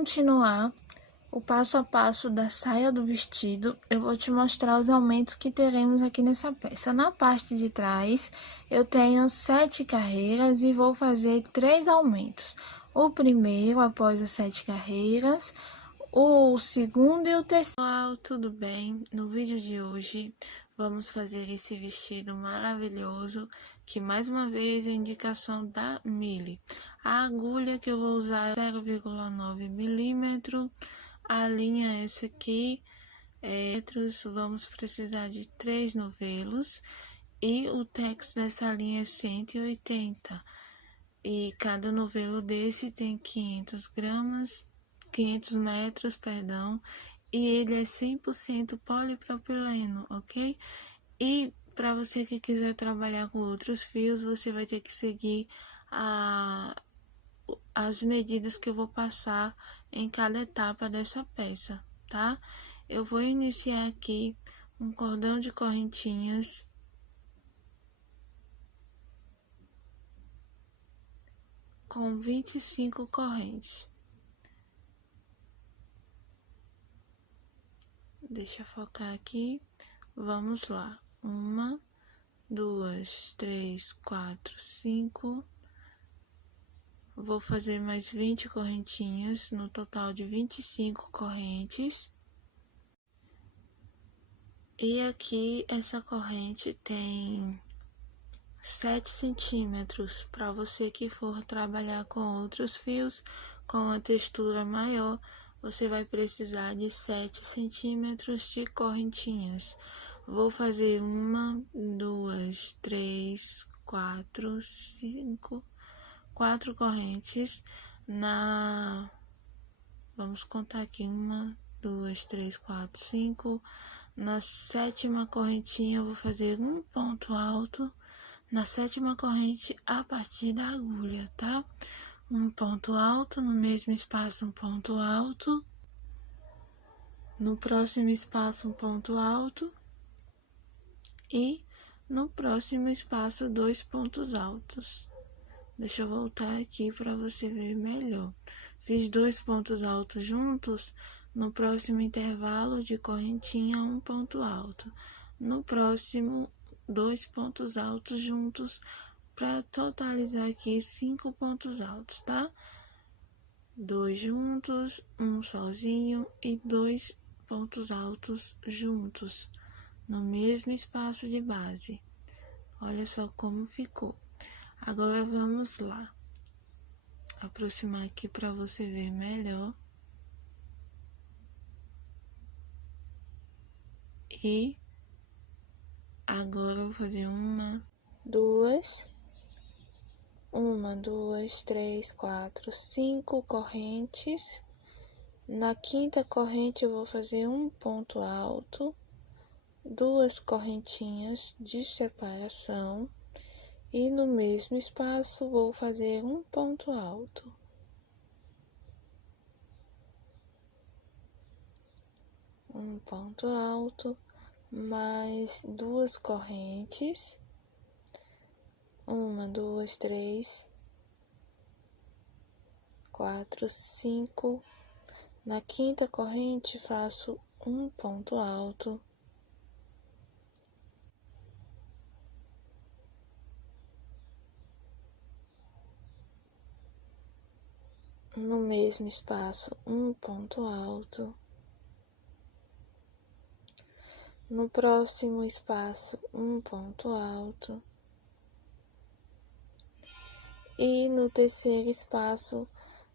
continuar o passo a passo da saia do vestido, eu vou te mostrar os aumentos que teremos aqui nessa peça. Na parte de trás, eu tenho 7 carreiras e vou fazer 3 aumentos. O primeiro, após as 7 carreiras, o segundo e o terceiro. Pessoal, tudo bem? No vídeo de hoje, vamos fazer esse vestido maravilhoso, que mais uma vez é indicação da Mili. A agulha que eu vou usar é 0,9 milímetro. A linha é essa aqui, vamos precisar de 3 novelos e o tex dessa linha é 180. E cada novelo desse tem 500 metros, perdão, e ele é 100% polipropileno, ok? E para você que quiser trabalhar com outros fios, você vai ter que seguir as medidas que eu vou passar em cada etapa dessa peça, tá? Eu vou iniciar aqui um cordão de correntinhas com 25 correntes. Deixa eu focar aqui. Vamos lá. 1, 2, 3, 4, 5. Vou fazer mais 20 correntinhas, no total de 25 correntes. E aqui, essa corrente tem 7 centímetros. Para você que for trabalhar com outros fios, com uma textura maior, você vai precisar de 7 centímetros de correntinhas. Vou fazer 1, 2, 3, 4, 5... 4 correntes vamos contar aqui, 1, 2, 3, 4, 5, na 7ª correntinha eu vou fazer um ponto alto, na 7ª corrente a partir da agulha, tá? Um ponto alto, no mesmo espaço um ponto alto, no próximo espaço um ponto alto e no próximo espaço 2 pontos altos. Deixa eu voltar aqui para você ver melhor. Fiz 2 pontos altos juntos, no próximo intervalo de correntinha, um ponto alto. No próximo, 2 pontos altos juntos, para totalizar aqui 5 pontos altos, tá? 2 juntos, um sozinho e 2 pontos altos juntos, no mesmo espaço de base. Olha só como ficou. Agora vamos lá, aproximar aqui para você ver melhor. E agora eu vou fazer 1, 2, 3, 4, 5 correntes. Na 5ª corrente eu vou fazer um ponto alto, 2 correntinhas de separação. E no mesmo espaço, vou fazer um ponto alto. Um ponto alto, mais 2 correntes. 1, 2, 3, 4, 5. Na 5ª corrente, faço um ponto alto. No mesmo espaço, um ponto alto. No próximo espaço, um ponto alto. E no terceiro espaço,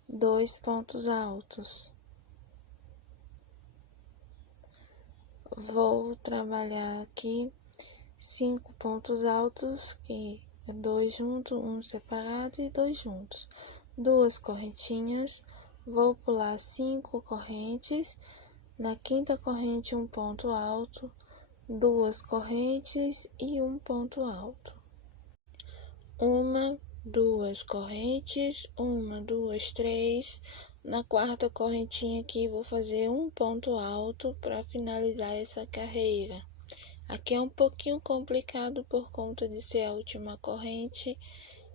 2 pontos altos. Vou trabalhar aqui 5 pontos altos, que é 2 juntos, um separado e 2 juntos. 2 correntinhas, vou pular 5 correntes, na 5ª corrente um ponto alto, 2 correntes e um ponto alto. 1, 2 correntes, 1, 2, 3, na 4ª correntinha aqui vou fazer um ponto alto para finalizar essa carreira. Aqui é um pouquinho complicado por conta de ser a última corrente,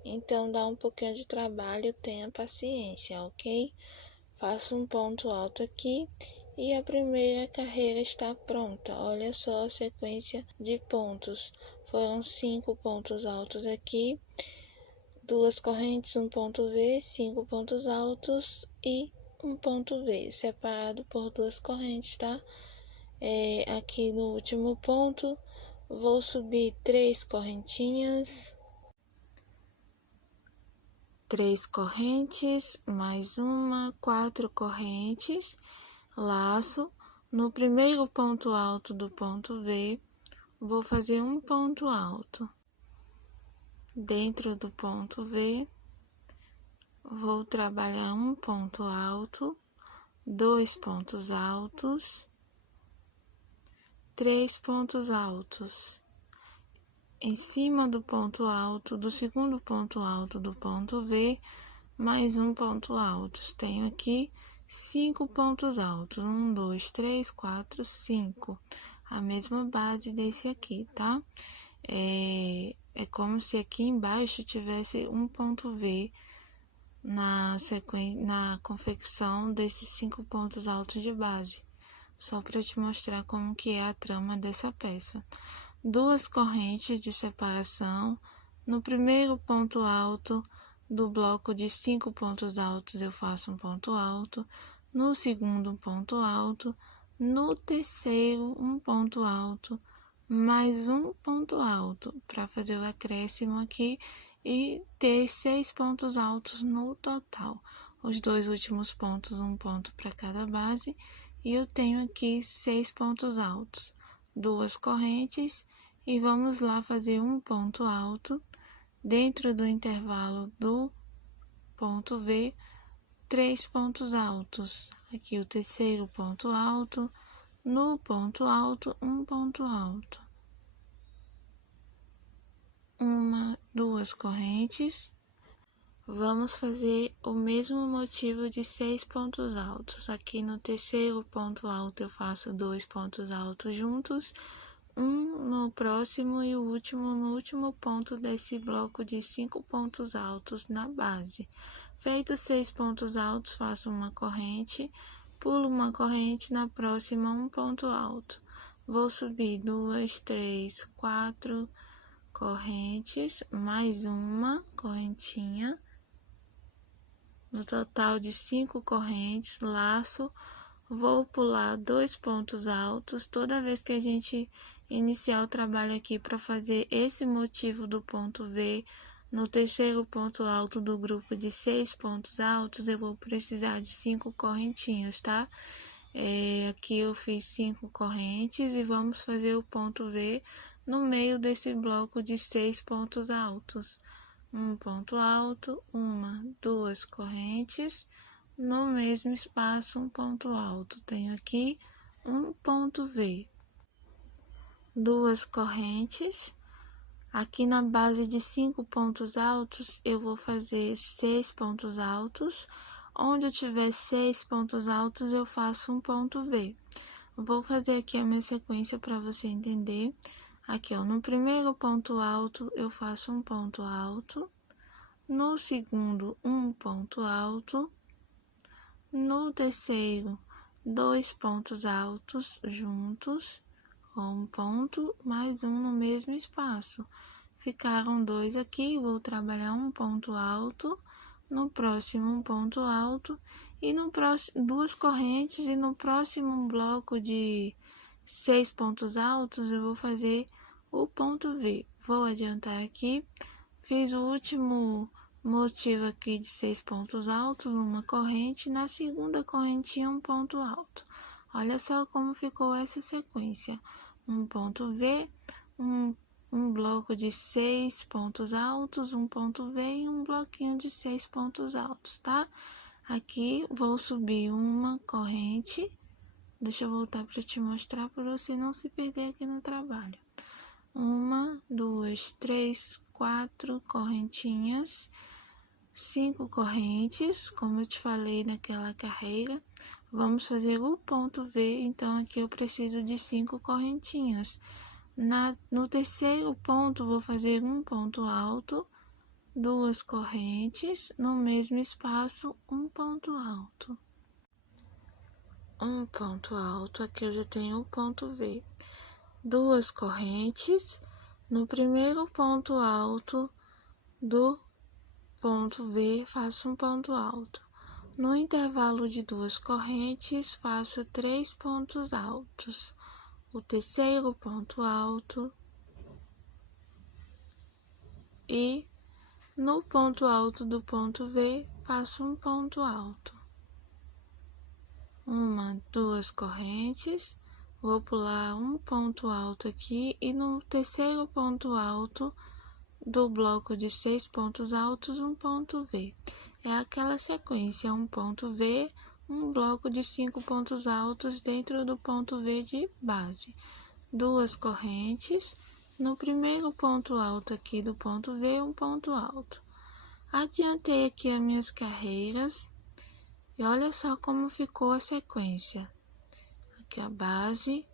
então dá um pouquinho de trabalho, tenha paciência, ok? faço um ponto alto aqui e a primeira carreira está pronta. Olha só a sequência de pontos. Foram 5 pontos altos aqui, 2 correntes, um ponto V, 5 pontos altos e um ponto V, separado por 2 correntes, tá? Aqui no último ponto, vou subir 3 correntinhas, 3 correntes, mais uma, 4 correntes, laço. No primeiro ponto alto do ponto V, vou fazer um ponto alto. Dentro do ponto V, vou trabalhar um ponto alto, 2 pontos altos, 3 pontos altos. Em cima do ponto alto, do segundo ponto alto do ponto V, mais um ponto alto. Tenho aqui 5 pontos altos. 1, 2, 3, 4, 5. A mesma base desse aqui, tá? É como se aqui embaixo tivesse um ponto V na confecção desses 5 pontos altos de base. Só para te mostrar como que é a trama dessa peça. 2 correntes de separação. No primeiro ponto alto do bloco de 5 pontos altos, eu faço um ponto alto. No segundo, um ponto alto. No terceiro, um ponto alto. Mais um ponto alto, para fazer o acréscimo aqui e ter 6 pontos altos no total. Os 2 últimos pontos, um ponto para cada base. E eu tenho aqui 6 pontos altos. 2 correntes e vamos lá fazer um ponto alto dentro do intervalo do ponto V, 3 pontos altos. Aqui o terceiro ponto alto, no ponto alto, um ponto alto. 1, 2 correntes. Vamos fazer o mesmo motivo de 6 pontos altos. Aqui no terceiro ponto alto eu faço 2 pontos altos juntos, um no próximo e o último no último ponto desse bloco de 5 pontos altos na base. Feitos 6 pontos altos, faço uma corrente, pulo uma corrente, na próxima um ponto alto. Vou subir 2, 3, 4 correntes, mais uma correntinha. No total de 5 correntes, laço, vou pular 2 pontos altos. Toda vez que a gente iniciar o trabalho aqui para fazer esse motivo do ponto V, no terceiro ponto alto do grupo de 6 pontos altos, eu vou precisar de 5 correntinhas, tá? Aqui eu fiz 5 correntes e vamos fazer o ponto V no meio desse bloco de 6 pontos altos. Um ponto alto, 1, 2 correntes, no mesmo espaço um ponto alto. Tenho aqui um ponto V, 2 correntes. Aqui na base de 5 pontos altos, eu vou fazer 6 pontos altos. Onde eu tiver 6 pontos altos, eu faço um ponto V. Vou fazer aqui a minha sequência para você entender. Aqui, ó, no primeiro ponto alto, eu faço um ponto alto. No segundo, um ponto alto. No terceiro, 2 pontos altos juntos, um ponto, mais um no mesmo espaço. Ficaram 2 aqui, vou trabalhar um ponto alto, no próximo um ponto alto, e no próximo 2 correntes, e no próximo bloco de 6 pontos altos, eu vou fazer o ponto V. Vou adiantar aqui, fiz o último motivo aqui de 6 pontos altos, uma corrente, na segunda correntinha um ponto alto. Olha só como ficou essa sequência. Um ponto V, um bloco de 6 pontos altos, um ponto V e um bloquinho de 6 pontos altos, tá? Aqui vou subir uma corrente. Deixa eu voltar para te mostrar para você não se perder aqui no trabalho. 1, 2, 3, 4 correntinhas, 5 correntes, como eu te falei naquela carreira. Vamos fazer o ponto V, então aqui eu preciso de 5 correntinhas. No terceiro ponto, vou fazer um ponto alto, 2 correntes, no mesmo espaço, um ponto alto. um ponto alto, aqui eu já tenho o ponto V. Duas correntes, no primeiro ponto alto do ponto V, faço um ponto alto. No intervalo de duas correntes, faço 3 pontos altos. O terceiro ponto alto e no ponto alto do ponto V, faço um ponto alto. Uma, duas correntes, vou pular um ponto alto aqui e no terceiro ponto alto do bloco de 6 pontos altos, um ponto V. É aquela sequência, um ponto V, um bloco de 5 pontos altos dentro do ponto V de base. Duas correntes, no primeiro ponto alto aqui do ponto V, um ponto alto. Adiantei aqui as minhas carreiras e olha só como ficou a sequência. Aqui a base.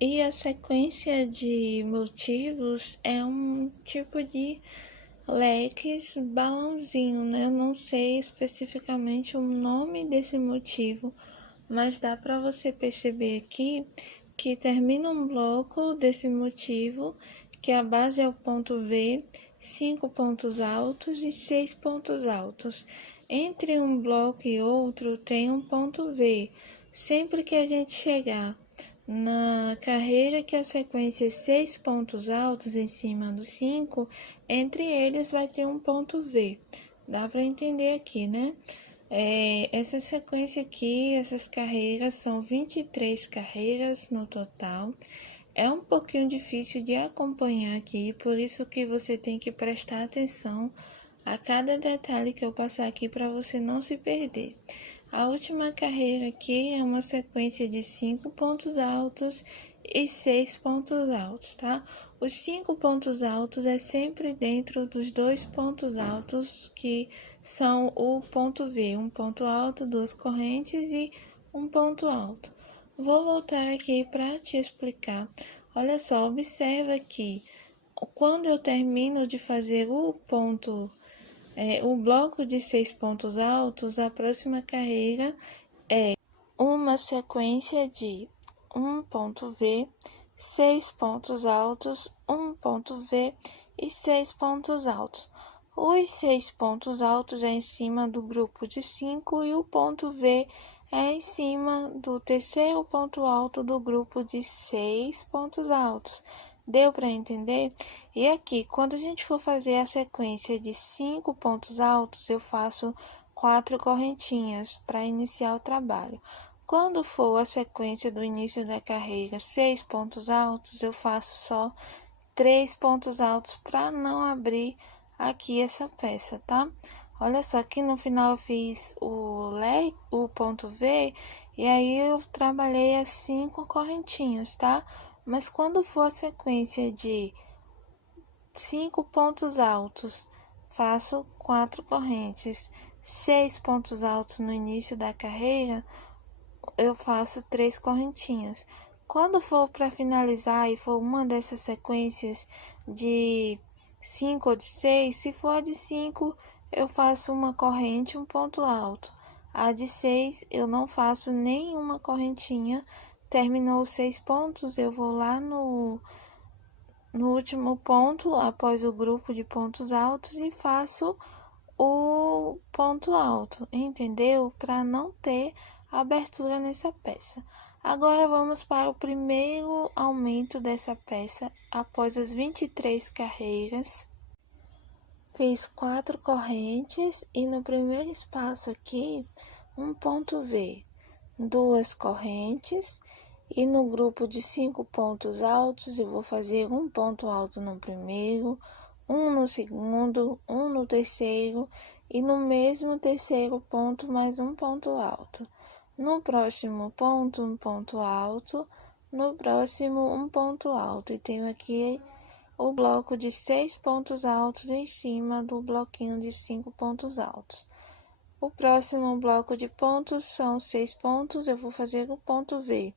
E a sequência de motivos é um tipo de leques balãozinho, né? Eu não sei especificamente o nome desse motivo, mas dá para você perceber aqui que termina um bloco desse motivo, que a base é o ponto V, 5 pontos altos e 6 pontos altos. Entre um bloco e outro tem um ponto V. Sempre que a gente chegar na carreira que a sequência é 6 pontos altos em cima do 5, entre eles vai ter um ponto V. Dá para entender aqui, né? Essa sequência aqui, essas carreiras, são 23 carreiras no total. É um pouquinho difícil de acompanhar aqui, por isso que você tem que prestar atenção a cada detalhe que eu passar aqui para você não se perder. A última carreira aqui é uma sequência de 5 pontos altos e 6 pontos altos, tá? Os 5 pontos altos é sempre dentro dos 2 pontos altos, que são o ponto V, um ponto alto, duas correntes e um ponto alto. Vou voltar aqui para te explicar. Olha só, observa aqui, quando eu termino de fazer o bloco de 6 pontos altos, a próxima carreira é uma sequência de um ponto V, 6 pontos altos, um ponto V e 6 pontos altos. Os 6 pontos altos é em cima do grupo de 5 e o ponto V é em cima do terceiro ponto alto do grupo de 6 pontos altos. Deu para entender? E aqui, quando a gente for fazer a sequência de 5 pontos altos, eu faço 4 correntinhas para iniciar o trabalho. Quando for a sequência do início da carreira 6 pontos altos, eu faço só 3 pontos altos para não abrir aqui essa peça, tá? Olha só, aqui no final eu fiz o ponto V e aí eu trabalhei as 5 correntinhas, tá? Mas quando for a sequência de 5 pontos altos, faço 4 correntes. 6 pontos altos no início da carreira, eu faço 3 correntinhas. Quando for para finalizar e for uma dessas sequências de 5 ou de 6, se for a de 5, eu faço uma corrente, um ponto alto. A de 6, eu não faço nenhuma correntinha. Terminou os 6 pontos, eu vou lá no último ponto, após o grupo de pontos altos, e faço o ponto alto, entendeu? Para não ter abertura nessa peça. Agora, vamos para o primeiro aumento dessa peça, após as 23 carreiras. Fiz 4 correntes e no primeiro espaço aqui, um ponto V, 2 correntes, e no grupo de 5 pontos altos, eu vou fazer um ponto alto no primeiro, um no segundo, um no terceiro, e no mesmo terceiro ponto, mais um ponto alto. No próximo ponto, um ponto alto, no próximo, um ponto alto, e tenho aqui o bloco de 6 pontos altos em cima do bloquinho de 5 pontos altos. O próximo bloco de pontos são 6 pontos, eu vou fazer o ponto V.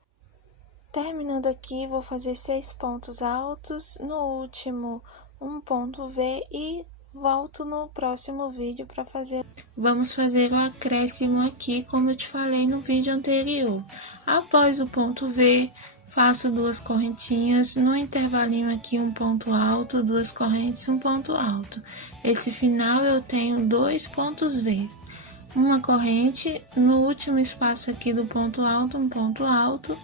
Terminando aqui, vou fazer 6 pontos altos, no último um ponto V e volto no próximo vídeo para fazer. Vamos fazer o acréscimo aqui, como eu te falei no vídeo anterior. Após o ponto V, faço 2 correntinhas, no intervalinho aqui um ponto alto, 2 correntes, um ponto alto. Esse final eu tenho 2 pontos V. Uma corrente, no último espaço aqui do ponto alto, um ponto alto,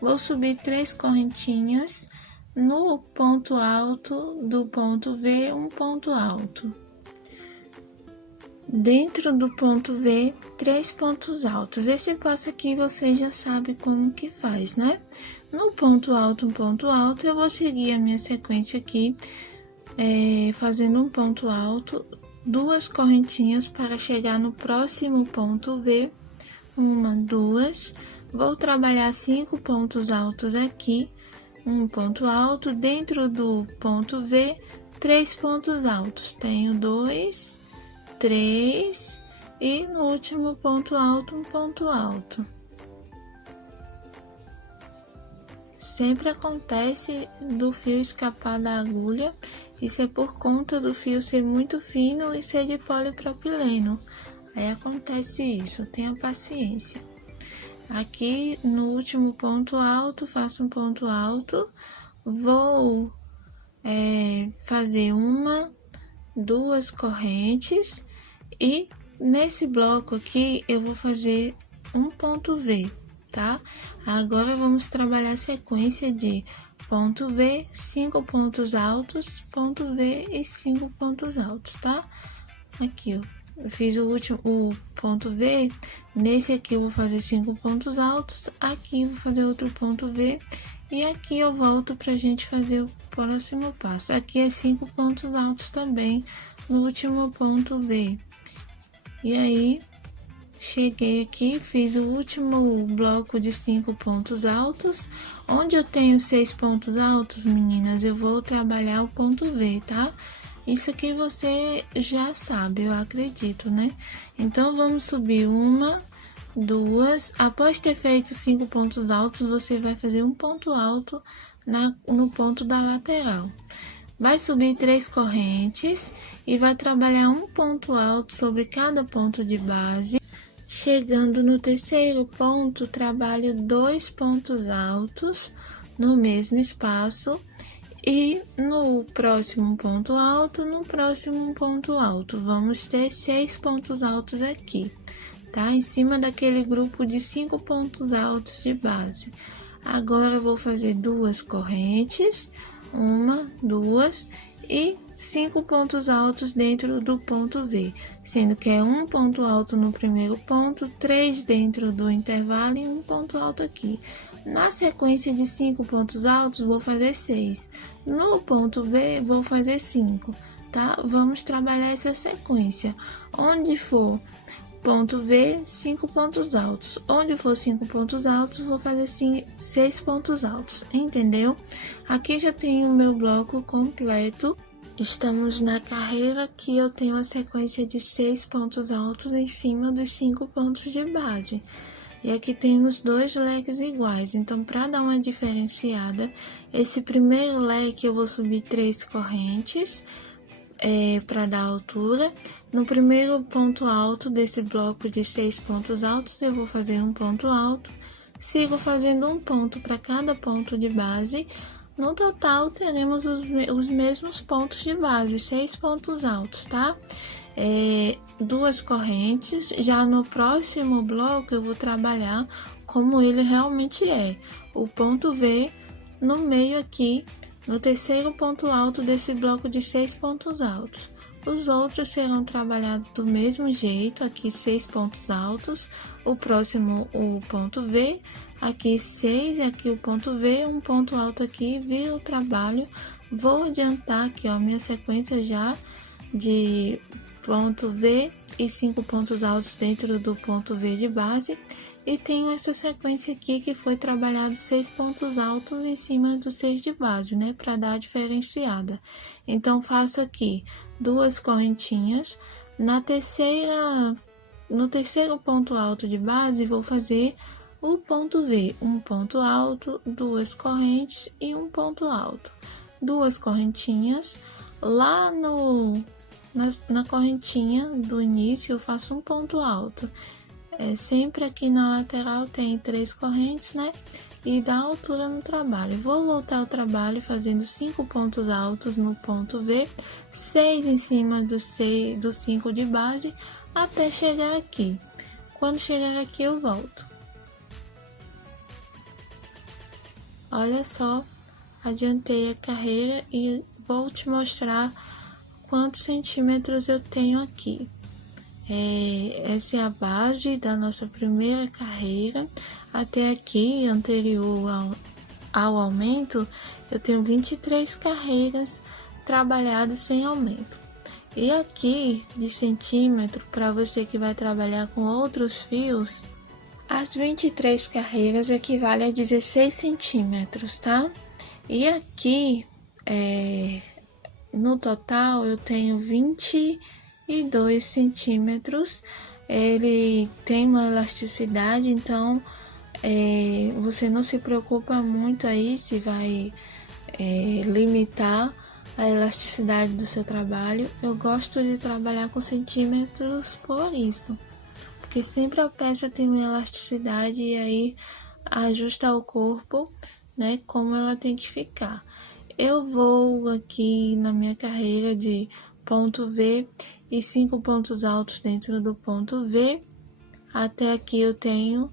vou subir 3 correntinhas, no ponto alto do ponto V, um ponto alto. Dentro do ponto V, 3 pontos altos. Esse passo aqui você já sabe como que faz, né? No ponto alto, um ponto alto, eu vou seguir a minha sequência aqui, fazendo um ponto alto, 2 correntinhas para chegar no próximo ponto V, 1, 2, vou trabalhar 5 pontos altos aqui, um ponto alto, dentro do ponto V, 3 pontos altos, tenho 2, 3 e no último ponto alto, um ponto alto. Sempre acontece do fio escapar da agulha, isso é por conta do fio ser muito fino e ser de polipropileno. Aí acontece isso, tenha paciência. Aqui no último ponto alto, faço um ponto alto, vou fazer 1, 2 correntes e nesse bloco aqui eu vou fazer um ponto V, tá? Agora vamos trabalhar a sequência de ponto V, 5 pontos altos, ponto V e 5 pontos altos, tá? Aqui, ó. Eu fiz o ponto V, nesse aqui eu vou fazer 5 pontos altos, aqui eu vou fazer outro ponto V, e aqui eu volto pra gente fazer o próximo passo. Aqui é 5 pontos altos também, no último ponto V. E aí, cheguei aqui, fiz o último bloco de 5 pontos altos, onde eu tenho 6 pontos altos, meninas, eu vou trabalhar o ponto V, tá? Isso aqui você já sabe, eu acredito, né? Então, vamos subir 1, 2, após ter feito 5 pontos altos, você vai fazer um ponto alto no ponto da lateral. Vai subir 3 correntes e vai trabalhar um ponto alto sobre cada ponto de base. Chegando no terceiro ponto, trabalho 2 pontos altos no mesmo espaço. E no próximo ponto alto, no próximo ponto alto, vamos ter 6 pontos altos aqui, tá? Em cima daquele grupo de 5 pontos altos de base. Agora, eu vou fazer 2 correntes, 1, 2 e 5 pontos altos dentro do ponto V, sendo que é um ponto alto no primeiro ponto, 3 dentro do intervalo e um ponto alto aqui. Na sequência de 5 pontos altos, vou fazer 6. No ponto V, vou fazer 5, tá? Vamos trabalhar essa sequência. Onde for ponto V, 5 pontos altos. Onde for 5 pontos altos, vou fazer 6 pontos altos, entendeu? Aqui já tenho o meu bloco completo. Estamos na carreira que eu tenho a sequência de 6 pontos altos em cima dos 5 pontos de base. E aqui temos 2 leques iguais, então para dar uma diferenciada, esse primeiro leque eu vou subir 3 correntes para dar altura. No primeiro ponto alto desse bloco de 6 pontos altos, eu vou fazer um ponto alto, sigo fazendo um ponto para cada ponto de base. No total, teremos os mesmos pontos de base, 6 pontos altos, tá? 2 correntes, já no próximo bloco eu vou trabalhar como ele realmente é. O ponto V no meio aqui, no terceiro ponto alto desse bloco de 6 pontos altos. Os outros serão trabalhados do mesmo jeito, aqui 6 pontos altos, o próximo o ponto V, aqui 6 e aqui o ponto V, um ponto alto aqui, vira o trabalho. Vou adiantar aqui, ó, minha sequência já de ponto V e 5 pontos altos dentro do ponto V de base. E tenho essa sequência aqui que foi trabalhado 6 pontos altos em cima do 6 de base, né? Para dar a diferenciada. Então, faço aqui 2 correntinhas. No terceiro ponto alto de base, vou fazer o ponto V. Um ponto alto, 2 correntes e um ponto alto. 2 correntinhas. Lá no na correntinha do início eu faço um ponto alto. Sempre aqui na lateral tem 3 correntes, né? E dá altura no trabalho. Vou voltar ao trabalho fazendo 5 pontos altos no ponto V, 6 em cima do 5 de base, até chegar aqui. Quando chegar aqui eu volto. Olha só, adiantei a carreira e vou te mostrar quantos centímetros eu tenho aqui. Essa é a base da nossa primeira carreira. Até aqui, anterior ao aumento, eu tenho 23 carreiras trabalhadas sem aumento. E aqui, de centímetro, para você que vai trabalhar com outros fios, as 23 carreiras equivale a 16 centímetros, tá? E aqui, no total, eu tenho 22 centímetros. Ele tem uma elasticidade, então você não se preocupa muito aí se vai limitar a elasticidade do seu trabalho. Eu gosto de trabalhar com centímetros por isso, porque sempre a peça tem uma elasticidade e aí ajusta o corpo, né, como ela tem que ficar. Eu vou aqui na minha carreira de ponto V e 5 pontos altos dentro do ponto V. Até aqui eu tenho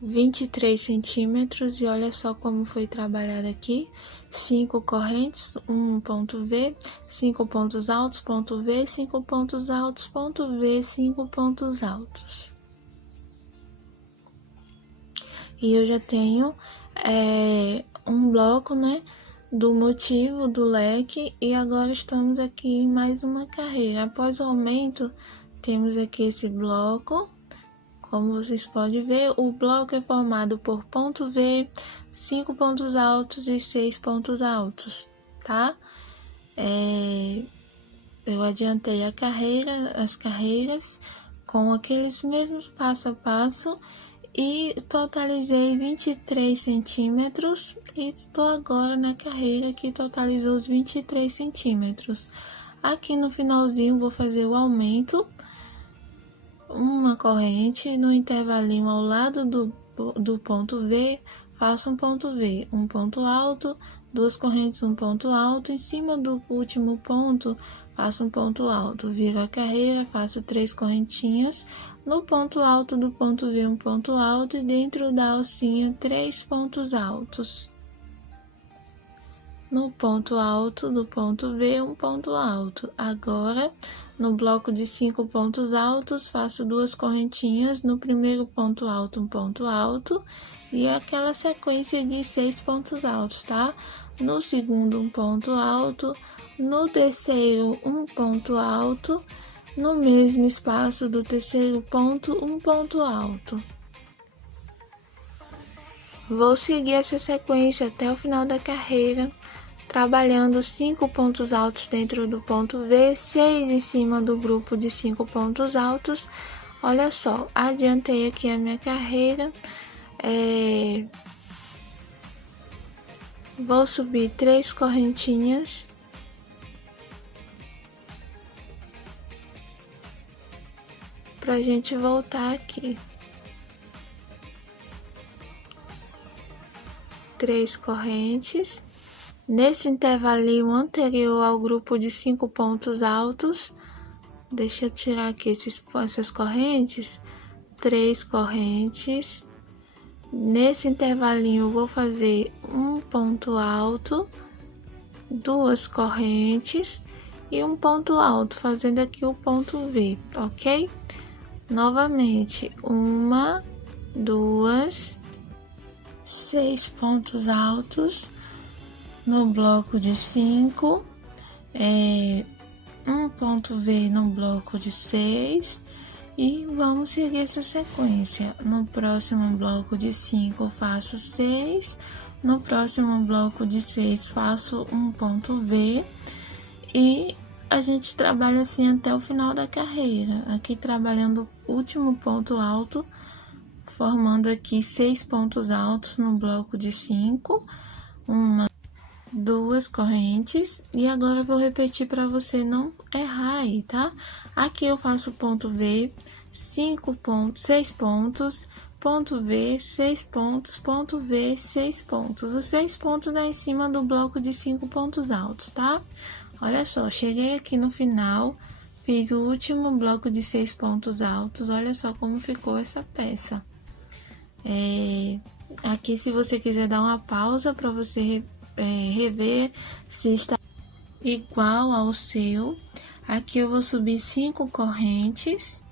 23 centímetros e olha só como foi trabalhado aqui. 5 correntes, um ponto V, 5 pontos altos, ponto V, 5 pontos altos, ponto V, 5 pontos altos. E eu já tenho um bloco, né, do motivo do leque, e agora estamos aqui em mais uma carreira. Após o aumento, temos aqui esse bloco. Como vocês podem ver, o bloco é formado por ponto V, 5 pontos altos e 6 pontos altos, tá? Eu adiantei as carreiras com aqueles mesmos passo a passo e totalizei 23 centímetros e estou agora na carreira que totalizou os 23 centímetros. Aqui no finalzinho vou fazer o aumento, uma corrente, no intervalinho ao lado do ponto V, faço um ponto V, um ponto alto, 2 correntes, um ponto alto, em cima do último ponto, faço um ponto alto, viro a carreira, faço 3 correntinhas, no ponto alto do ponto V, um ponto alto, e dentro da alcinha, 3 pontos altos. No ponto alto do ponto V, um ponto alto. Agora, no bloco de 5 pontos altos, faço 2 correntinhas, no primeiro ponto alto, um ponto alto, e aquela sequência de 6 pontos altos, tá? No segundo, um ponto alto, no terceiro, um ponto alto, no mesmo espaço do terceiro ponto, um ponto alto. Vou seguir essa sequência até o final da carreira, trabalhando 5 pontos altos dentro do ponto V, 6 em cima do grupo de 5 pontos altos. Olha só, adiantei aqui a minha carreira, vou subir 3 correntinhas, pra gente voltar aqui. 3 correntes. Nesse intervalinho anterior ao grupo de 5 pontos altos, deixa eu tirar aqui essas correntes, 3 correntes. Nesse intervalinho, vou fazer um ponto alto, 2 correntes e um ponto alto, fazendo aqui o ponto V, ok? Novamente, 1, 2, 6 pontos altos no bloco de 5, um ponto V no bloco de 6, e vamos seguir essa sequência. No próximo bloco de 5 faço 6, no próximo bloco de 6 faço um ponto V, e a gente trabalha assim até o final da carreira, aqui trabalhando o último ponto alto, formando aqui 6 pontos altos no bloco de 5, 1, 2 correntes, e agora eu vou repetir para você não errar aí, tá? Aqui eu faço ponto V, 5 pontos, 6 pontos, ponto V, 6 pontos, ponto V, 6 pontos. Os 6 pontos é em cima do bloco de 5 pontos altos, tá? Olha só, cheguei aqui no final, fiz o último bloco de 6 pontos altos, olha só como ficou essa peça. Aqui, se você quiser dar uma pausa para você rever se está igual ao seu, aqui eu vou subir 5 correntes,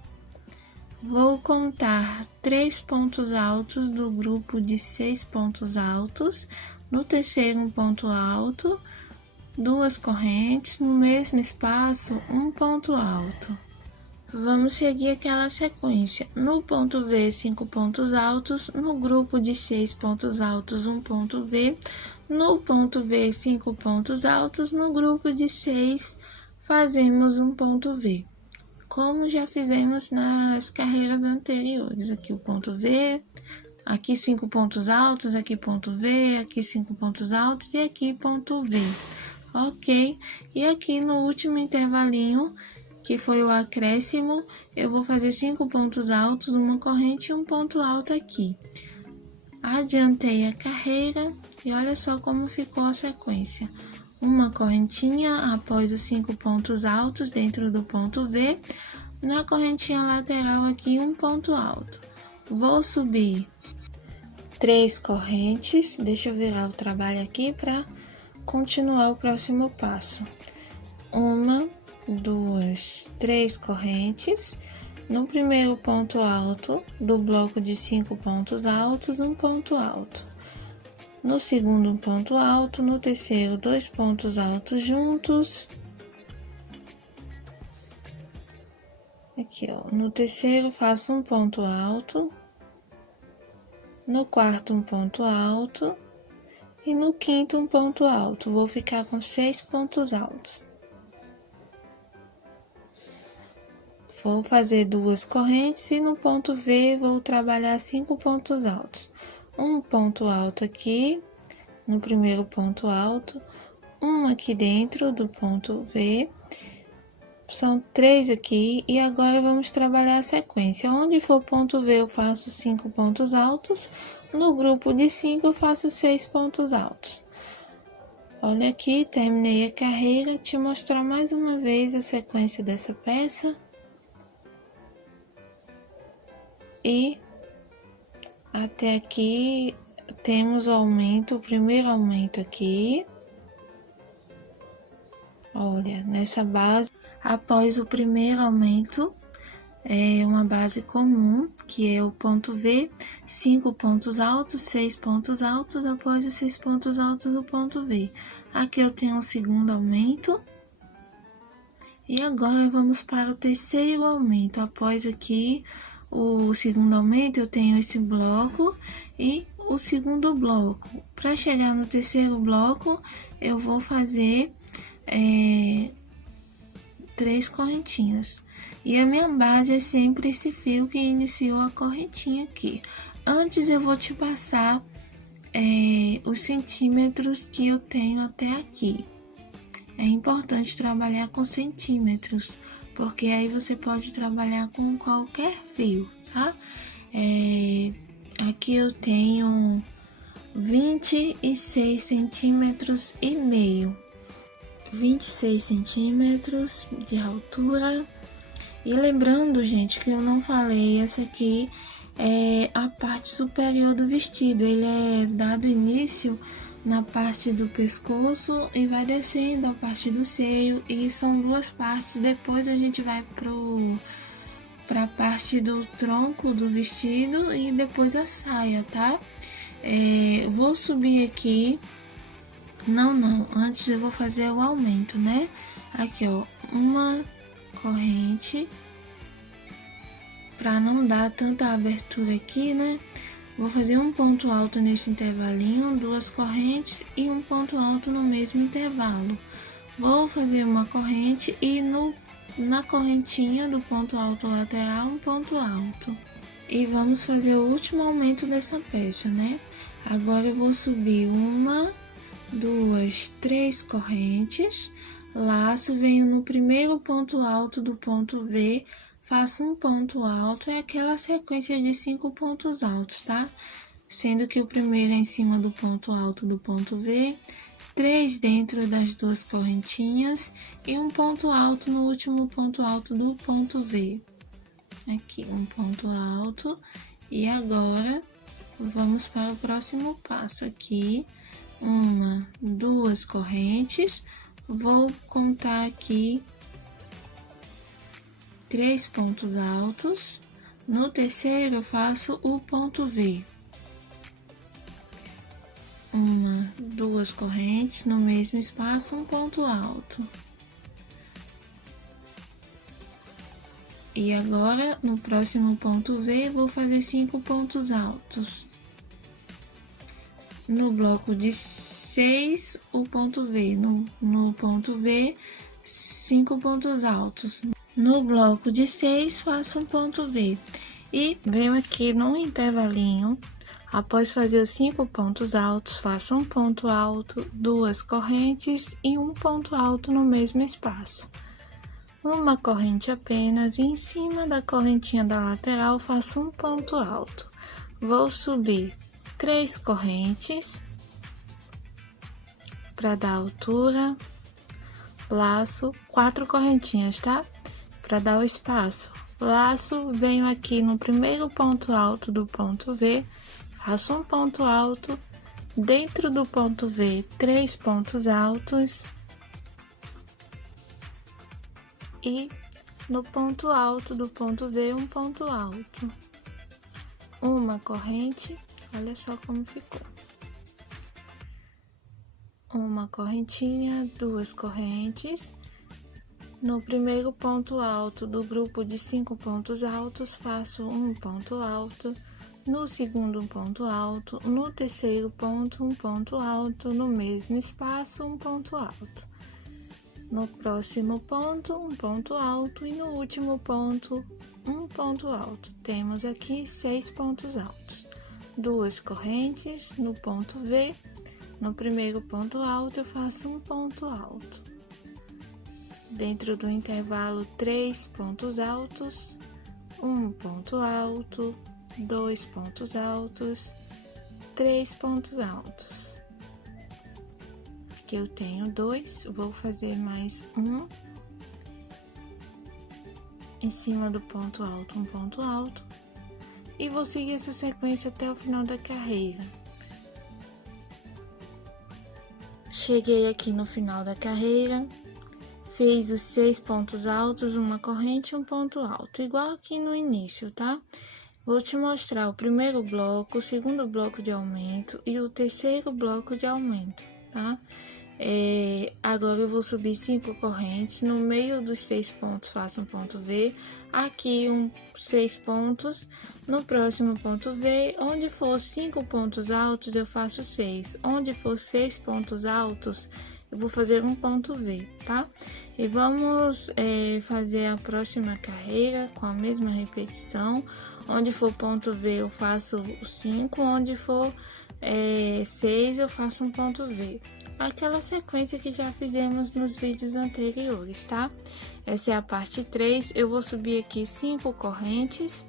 vou contar 3 pontos altos do grupo de 6 pontos altos, no terceiro um ponto alto, 2 correntes, no mesmo espaço um ponto alto. Vamos seguir aquela sequência. No ponto V, 5 pontos altos, no grupo de 6 pontos altos, um ponto V, no ponto V, 5 pontos altos, no grupo de 6 fazemos um ponto V, como já fizemos nas carreiras anteriores. Aqui o ponto V, aqui 5 pontos altos, aqui ponto V, aqui 5 pontos altos e aqui ponto V, ok? E aqui no último intervalinho, que foi o acréscimo, eu vou fazer 5 pontos altos, uma corrente e um ponto alto aqui. Adiantei a carreira e olha só como ficou a sequência. Uma correntinha após os 5 pontos altos dentro do ponto V, na correntinha lateral aqui um ponto alto. Vou subir 3 correntes, deixa eu virar o trabalho aqui para continuar o próximo passo. 1, 2, 3 correntes, no primeiro ponto alto do bloco de 5 pontos altos, um ponto alto, no segundo um ponto alto, no terceiro 2 pontos altos juntos, aqui ó, no terceiro faço um ponto alto, no quarto um ponto alto e no quinto um ponto alto. Vou ficar com 6 pontos altos. Vou fazer 2 correntes e no ponto V vou trabalhar 5 pontos altos. Um ponto alto aqui, no primeiro ponto alto, um aqui dentro do ponto V, são 3 aqui, e agora vamos trabalhar a sequência. Onde for ponto V eu faço 5 pontos altos, no grupo de 5 eu faço 6 pontos altos. Olha aqui, terminei a carreira, te mostrar mais uma vez a sequência dessa peça. E até aqui temos o aumento, o primeiro aumento aqui. Olha, nessa base, após o primeiro aumento, é uma base comum, que é o ponto V, 5 pontos altos, 6 pontos altos, após os 6 pontos altos, o ponto V. Aqui eu tenho um segundo aumento. E agora vamos para o terceiro aumento. Após aqui o segundo aumento, eu tenho esse bloco e o segundo bloco. Para chegar no terceiro bloco, eu vou fazer 3 correntinhas. E a minha base é sempre esse fio que iniciou a correntinha aqui. Antes eu vou te passar os centímetros que eu tenho até aqui. É importante trabalhar com centímetros, porque aí você pode trabalhar com qualquer fio, tá? Aqui eu tenho 26 centímetros e meio, 26 centímetros de altura. E lembrando, gente, que eu não falei, essa aqui é a parte superior do vestido. Ele é dado início na parte do pescoço e vai descendo a parte do seio, e são 2 partes. Depois a gente vai para a parte do tronco do vestido e depois a saia, tá? Vou subir aqui. Não, antes eu vou fazer o aumento, né? Aqui, ó, uma corrente, para não dar tanta abertura aqui, né? Vou fazer um ponto alto nesse intervalinho, 2 correntes e um ponto alto no mesmo intervalo. Vou fazer uma corrente e na correntinha do ponto alto lateral, um ponto alto. E vamos fazer o último aumento dessa peça, né? Agora eu vou subir 1, 2, 3 correntes, laço, venho no primeiro ponto alto do ponto V, faço um ponto alto, é aquela sequência de 5 pontos altos, tá? Sendo que o primeiro é em cima do ponto alto do ponto V, 3 dentro das duas correntinhas e um ponto alto no último ponto alto do ponto V. Aqui, um ponto alto. E agora, vamos para o próximo passo aqui. 1, 2 correntes. Vou contar aqui 3 pontos altos. No terceiro, eu faço o ponto V. 1, 2 correntes, no mesmo espaço, um ponto alto. E agora, no próximo ponto V, vou fazer 5 pontos altos. No bloco de 6, o ponto V. No ponto V, 5 pontos altos. No bloco de 6, faço um ponto V. E venho aqui num intervalinho. Após fazer os 5 pontos altos, faço um ponto alto, 2 correntes e um ponto alto no mesmo espaço. Uma corrente apenas, e em cima da correntinha da lateral faço um ponto alto. Vou subir 3 correntes para dar altura, laço, 4 correntinhas, tá? Para dar o espaço. Laço, venho aqui no primeiro ponto alto do ponto V, faço um ponto alto, dentro do ponto V, 3 pontos altos. E no ponto alto do ponto V, um ponto alto. Uma corrente, olha só como ficou. Uma correntinha, 2 correntes. No primeiro ponto alto do grupo de 5 pontos altos, faço um ponto alto. No segundo, um ponto alto. No terceiro ponto, um ponto alto. No mesmo espaço, um ponto alto. No próximo ponto, um ponto alto. E no último ponto, um ponto alto. Temos aqui 6 pontos altos. 2 correntes no ponto V. No primeiro ponto alto, eu faço um ponto alto. Dentro do intervalo, 3 pontos altos. Um ponto alto. 2 pontos altos. 3 pontos altos. Que eu tenho 2, vou fazer mais um em cima do ponto alto, um ponto alto, e vou seguir essa sequência até o final da carreira. Cheguei aqui no final da carreira, fiz os 6 pontos altos, uma corrente e um ponto alto, igual aqui no início, tá? Vou te mostrar o primeiro bloco, o segundo bloco de aumento e o terceiro bloco de aumento, tá? Agora eu vou subir 5 correntes, no meio dos 6 pontos faço um ponto V, aqui 6 pontos, no próximo ponto V, onde for 5 pontos altos eu faço 6, onde for 6 pontos altos eu vou fazer um ponto V, tá? E vamos fazer a próxima carreira com a mesma repetição, onde for ponto V eu faço 5, onde for 6 eu faço um ponto V. Aquela sequência que já fizemos nos vídeos anteriores, tá? Essa é a parte 3, eu vou subir aqui 5 correntes.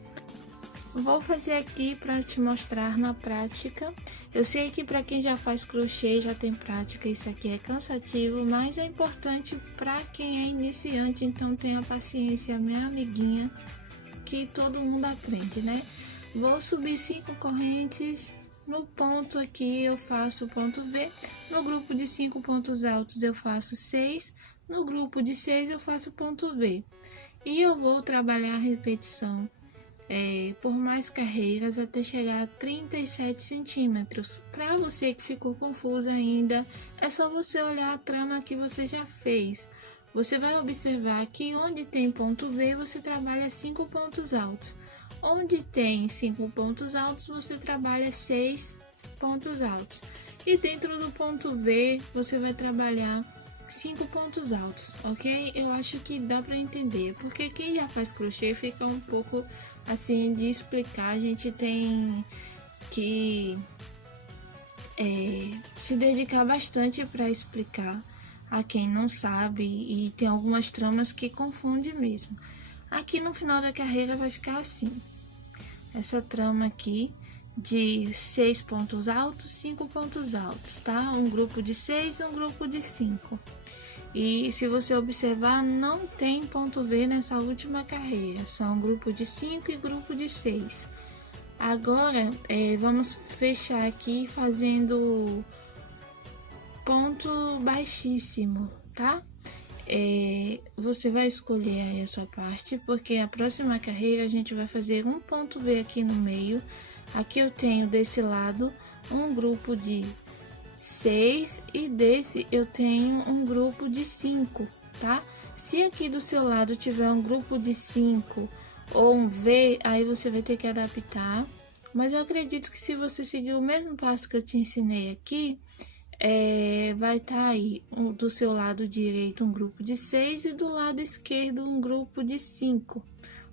Vou fazer aqui para te mostrar na prática. Eu sei que para quem já faz crochê, já tem prática, isso aqui é cansativo, mas é importante para quem é iniciante, então tenha paciência, minha amiguinha, que todo mundo aprende, né? Vou subir 5 correntes. No ponto aqui eu faço o ponto V, no grupo de 5 pontos altos eu faço 6, no grupo de 6 eu faço ponto V. E eu vou trabalhar a repetição por mais carreiras até chegar a 37 centímetros. Para você que ficou confusa ainda, é só você olhar a trama que você já fez. Você vai observar que onde tem ponto V, você trabalha 5 pontos altos. Onde tem 5 pontos altos, você trabalha 6 pontos altos. E dentro do ponto V, você vai trabalhar 5 pontos altos, ok? Eu acho que dá para entender, porque quem já faz crochê fica um pouco assim de explicar. A gente tem que se dedicar bastante para explicar a quem não sabe, e tem algumas tramas que confundem mesmo. Aqui no final da carreira vai ficar assim, essa trama aqui de 6 pontos altos, 5 pontos altos, tá? Um grupo de 6 e um grupo de 5. E se você observar, não tem ponto V nessa última carreira, são grupo de 5 e grupo de 6. Agora, vamos fechar aqui fazendo ponto baixíssimo, tá? Você vai escolher aí a sua parte, porque a próxima carreira a gente vai fazer um ponto V aqui no meio. Aqui eu tenho desse lado um grupo de 6 e desse eu tenho um grupo de 5, tá? Se aqui do seu lado tiver um grupo de 5 ou um V, aí você vai ter que adaptar. Mas eu acredito que se você seguir o mesmo passo que eu te ensinei aqui, vai estar aí do seu lado direito um grupo de 6 e do lado esquerdo um grupo de 5,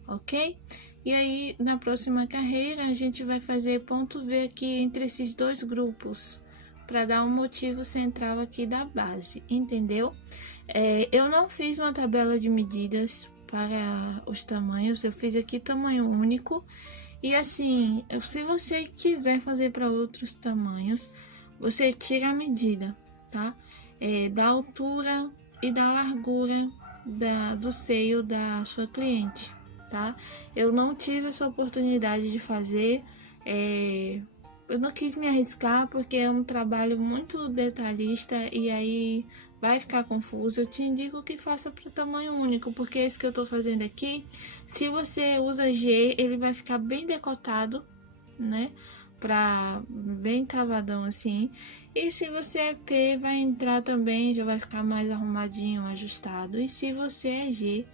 ok? E aí na próxima carreira a gente vai fazer ponto V aqui entre esses dois grupos, para dar um motivo central aqui da base, entendeu? Eu não fiz uma tabela de medidas para os tamanhos, eu fiz aqui tamanho único. E assim, se você quiser fazer para outros tamanhos, você tira a medida, tá? Da altura e da largura do seio da sua cliente, tá? Eu não tive essa oportunidade de fazer, eu não quis me arriscar porque é um trabalho muito detalhista e aí vai ficar confuso. Eu te indico que faça para tamanho único, porque esse que eu tô fazendo aqui, se você usa G, ele vai ficar bem decotado, né? Bem cavadão assim. E se você é P, vai entrar também, já vai ficar mais arrumadinho, ajustado. E se você é G,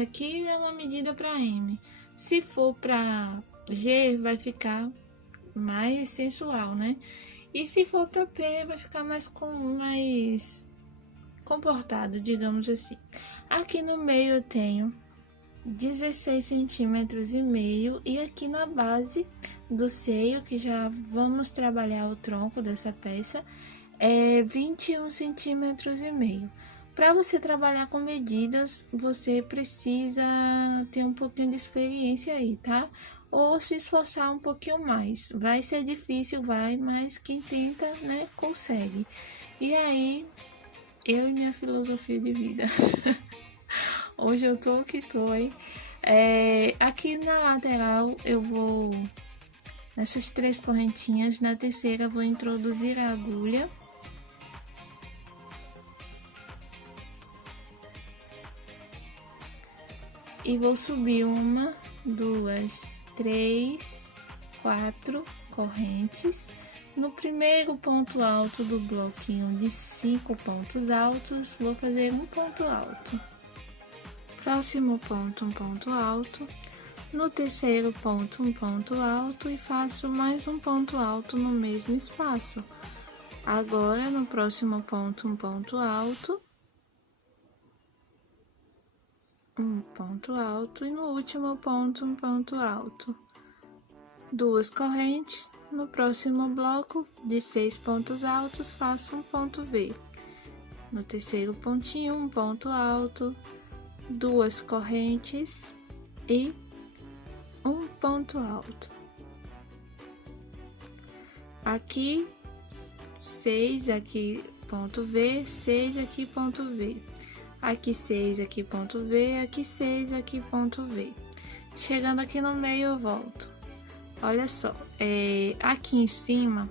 aqui é uma medida para M. Se for para G, vai ficar mais sensual, né? E se for para P, vai ficar mais comportado, digamos assim. Aqui no meio eu tenho 16 centímetros e meio, e aqui na base do seio, que já vamos trabalhar o tronco dessa peça, 21 centímetros e meio. Para você trabalhar com medidas, você precisa ter um pouquinho de experiência aí, tá? Ou se esforçar um pouquinho mais. Vai ser difícil, mas quem tenta, né, consegue. E aí, eu e minha filosofia de vida. Hoje eu tô que tô, hein? Aqui na lateral eu vou, nessas 3 correntinhas, na terceira vou introduzir a agulha. E vou subir 1, 2, 3, 4 correntes. No primeiro ponto alto do bloquinho de 5 pontos altos, vou fazer um ponto alto. Próximo ponto, um ponto alto. No terceiro ponto, um ponto alto, e faço mais um ponto alto no mesmo espaço. Agora, no próximo ponto, um ponto alto. Um ponto alto, e no último ponto, um ponto alto. 2 correntes. No próximo bloco de 6 pontos altos, faço um ponto V. No terceiro pontinho, um ponto alto, 2 correntes e um ponto alto. Aqui 6, aqui ponto V, 6, aqui ponto V. Aqui 6, aqui ponto V, aqui 6, aqui ponto V. Chegando aqui no meio, eu volto. Olha só, aqui em cima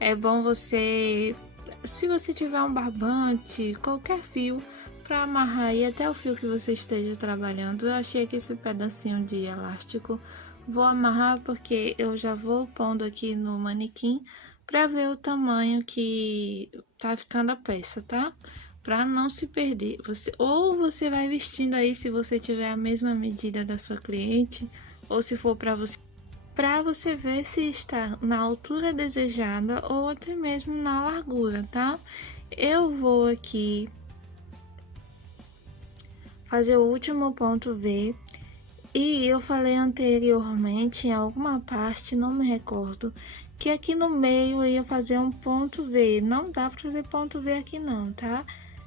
é bom você, se você tiver um barbante, qualquer fio, para amarrar aí até o fio que você esteja trabalhando. Eu achei que esse pedacinho de elástico, vou amarrar porque eu já vou pondo aqui no manequim para ver o tamanho que tá ficando a peça, tá? Para não se perder. Você vai vestindo aí se você tiver a mesma medida da sua cliente, ou se for para você ver se está na altura desejada ou até mesmo na largura, tá? Eu vou aqui fazer o último ponto V, e eu falei anteriormente em alguma parte, não me recordo, que aqui no meio eu ia fazer um ponto V. Não dá para fazer ponto V aqui não, tá?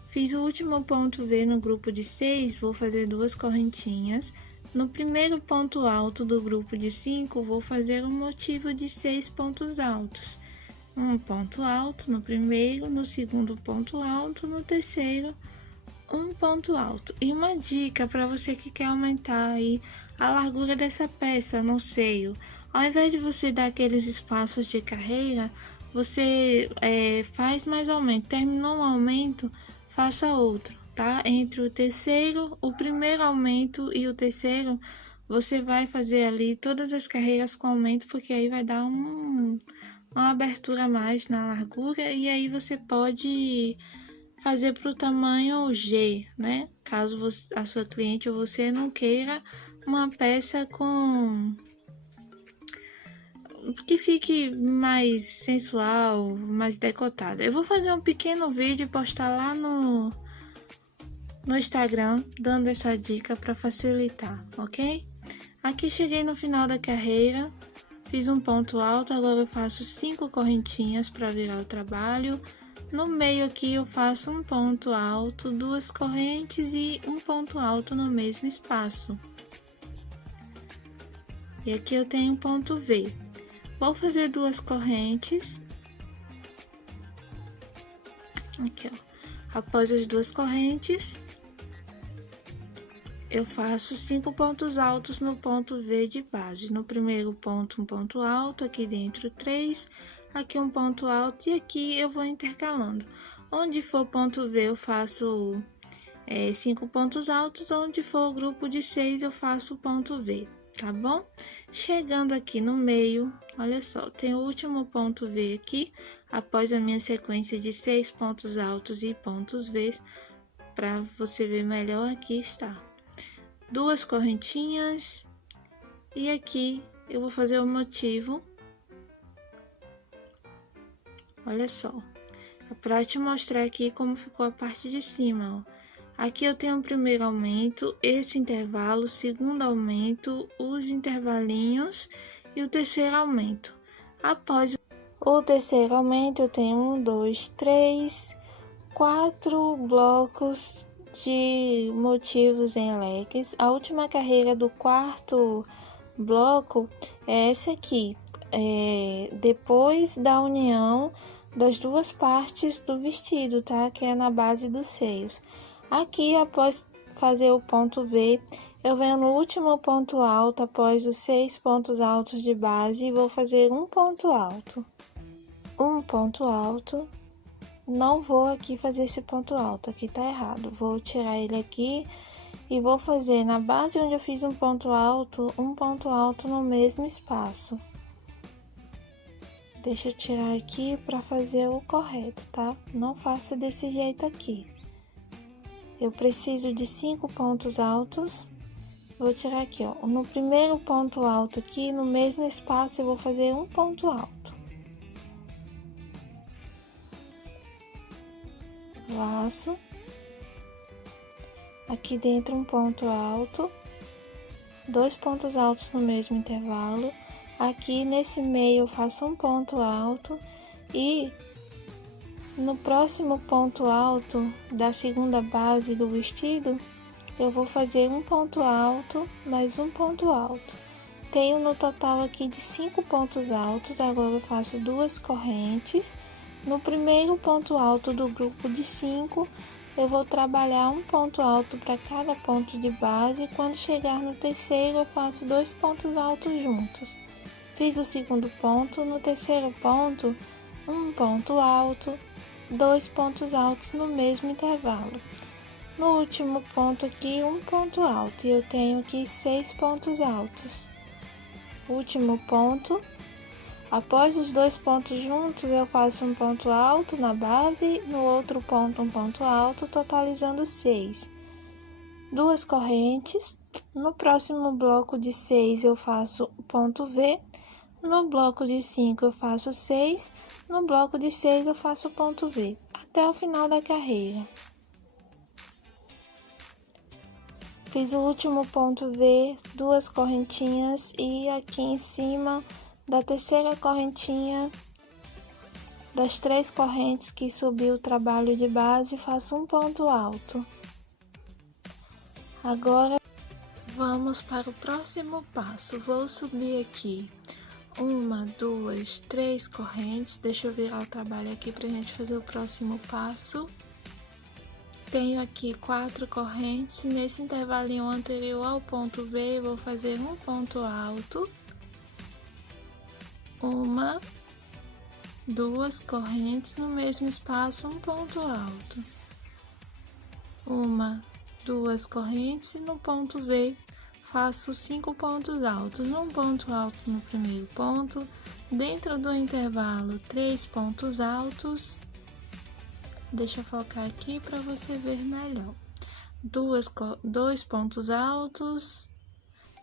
Fiz o último ponto V no grupo de 6, vou fazer 2 correntinhas. No primeiro ponto alto do grupo de 5, vou fazer um motivo de 6 pontos altos. Um ponto alto no primeiro, no segundo ponto alto, no terceiro, um ponto alto. E uma dica para você que quer aumentar aí a largura dessa peça no seio. Ao invés de você dar aqueles espaços de carreira, você faz mais aumento. Terminou um aumento, faça outro, tá? Entre o terceiro, o primeiro aumento e o terceiro, você vai fazer ali todas as carreiras com aumento, porque aí vai dar uma abertura a mais na largura, e aí você pode fazer para o tamanho G, né? Caso a sua cliente ou você não queira uma peça que fique mais sensual, mais decotada. Eu vou fazer um pequeno vídeo e postar lá no Instagram, dando essa dica para facilitar, ok? Aqui cheguei no final da carreira, fiz um ponto alto, agora eu faço 5 correntinhas para virar o trabalho. No meio aqui eu faço um ponto alto, 2 correntes e um ponto alto no mesmo espaço. E aqui eu tenho um ponto V. Vou fazer 2 correntes. Aqui, ó. Após as 2 correntes, eu faço 5 pontos altos no ponto V de base. No primeiro ponto, um ponto alto, aqui dentro 3, aqui um ponto alto e aqui eu vou intercalando. Onde for ponto V, eu faço 5 pontos altos, onde for o grupo de 6, eu faço ponto V, tá bom? Chegando aqui no meio, olha só, tem o último ponto V aqui, após a minha sequência de 6 pontos altos e pontos V, para você ver melhor, aqui está. 2 correntinhas, e aqui eu vou fazer o motivo. Olha só, é para te mostrar aqui como ficou a parte de cima, ó. Aqui eu tenho o primeiro aumento, esse intervalo, segundo aumento, os intervalinhos e o terceiro aumento. Após o terceiro aumento, eu tenho 1, 2, 3, 4 blocos de motivos em leques. A última carreira do quarto bloco é essa aqui, depois da união das duas partes do vestido, tá? Que é na base dos seios. Aqui, após fazer o ponto V, eu venho no último ponto alto, após os 6 pontos altos de base, e vou fazer um ponto alto. Um ponto alto. Não vou aqui fazer esse ponto alto, aqui tá errado. Vou tirar ele aqui e vou fazer na base onde eu fiz um ponto alto no mesmo espaço. Deixa eu tirar aqui para fazer o correto, tá? Não faça desse jeito aqui. Eu preciso de 5 pontos altos. Vou tirar aqui, ó. No primeiro ponto alto aqui, no mesmo espaço, eu vou fazer um ponto alto. Laço. Aqui dentro um ponto alto. 2 pontos altos no mesmo intervalo. Aqui nesse meio eu faço um ponto alto e no próximo ponto alto da segunda base do vestido, eu vou fazer um ponto alto, mais um ponto alto. Tenho no total aqui de 5 pontos altos, agora eu faço 2 correntes. No primeiro ponto alto do grupo de 5, eu vou trabalhar um ponto alto para cada ponto de base. Quando chegar no terceiro, eu faço 2 pontos altos juntos. Fiz o segundo ponto, no terceiro ponto, um ponto alto, 2 pontos altos no mesmo intervalo. No último ponto aqui, um ponto alto, e eu tenho aqui 6 pontos altos. Último ponto, após os 2 pontos juntos, eu faço um ponto alto na base, no outro ponto um ponto alto, totalizando 6. 2 correntes, no próximo bloco de 6 eu faço ponto V, no bloco de 5 eu faço 6, no bloco de 6 eu faço ponto V, até o final da carreira. Fiz o último ponto V, 2 correntinhas e aqui em cima da terceira correntinha das 3 correntes que subiu o trabalho de base, faço um ponto alto. Agora vamos para o próximo passo. Vou subir aqui 1, 2, 3 correntes. Deixa eu virar o trabalho aqui pra gente fazer o próximo passo. Tenho aqui 4 correntes. Nesse intervalinho anterior ao ponto V, vou fazer um ponto alto. 1, 2 correntes no mesmo espaço, um ponto alto. 1, 2 correntes e no ponto V faço 5 pontos altos. Um ponto alto no primeiro ponto, dentro do intervalo 3 pontos altos. Deixa eu focar aqui para você ver melhor. 2 pontos altos,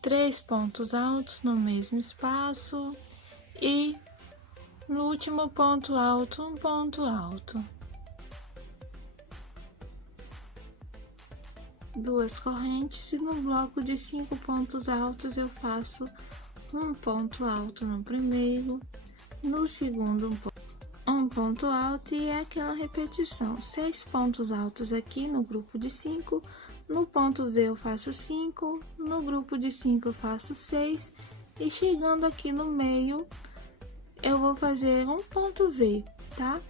3 pontos altos no mesmo espaço e no último ponto alto, um ponto alto. 2 correntes e no bloco de 5 pontos altos eu faço um ponto alto no primeiro, no segundo um ponto alto e é aquela repetição. 6 pontos altos aqui no grupo de 5, no ponto V eu faço 5, no grupo de 5 eu faço 6 e chegando aqui no meio eu vou fazer um ponto V, tá?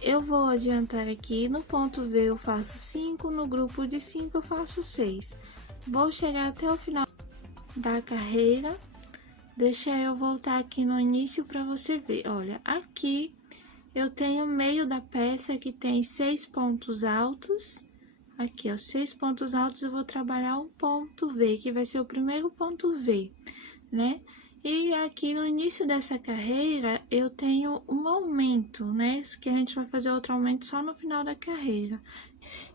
Eu vou adiantar aqui, no ponto V eu faço 5, no grupo de 5 eu faço 6. Vou chegar até o final da carreira, deixa eu voltar aqui no início para você ver. Olha, aqui eu tenho o meio da peça que tem 6 pontos altos. Aqui, ó, 6 pontos altos, eu vou trabalhar um ponto V, que vai ser o primeiro ponto V, né? E aqui no início dessa carreira, eu tenho um aumento, né? Que a gente vai fazer outro aumento só no final da carreira.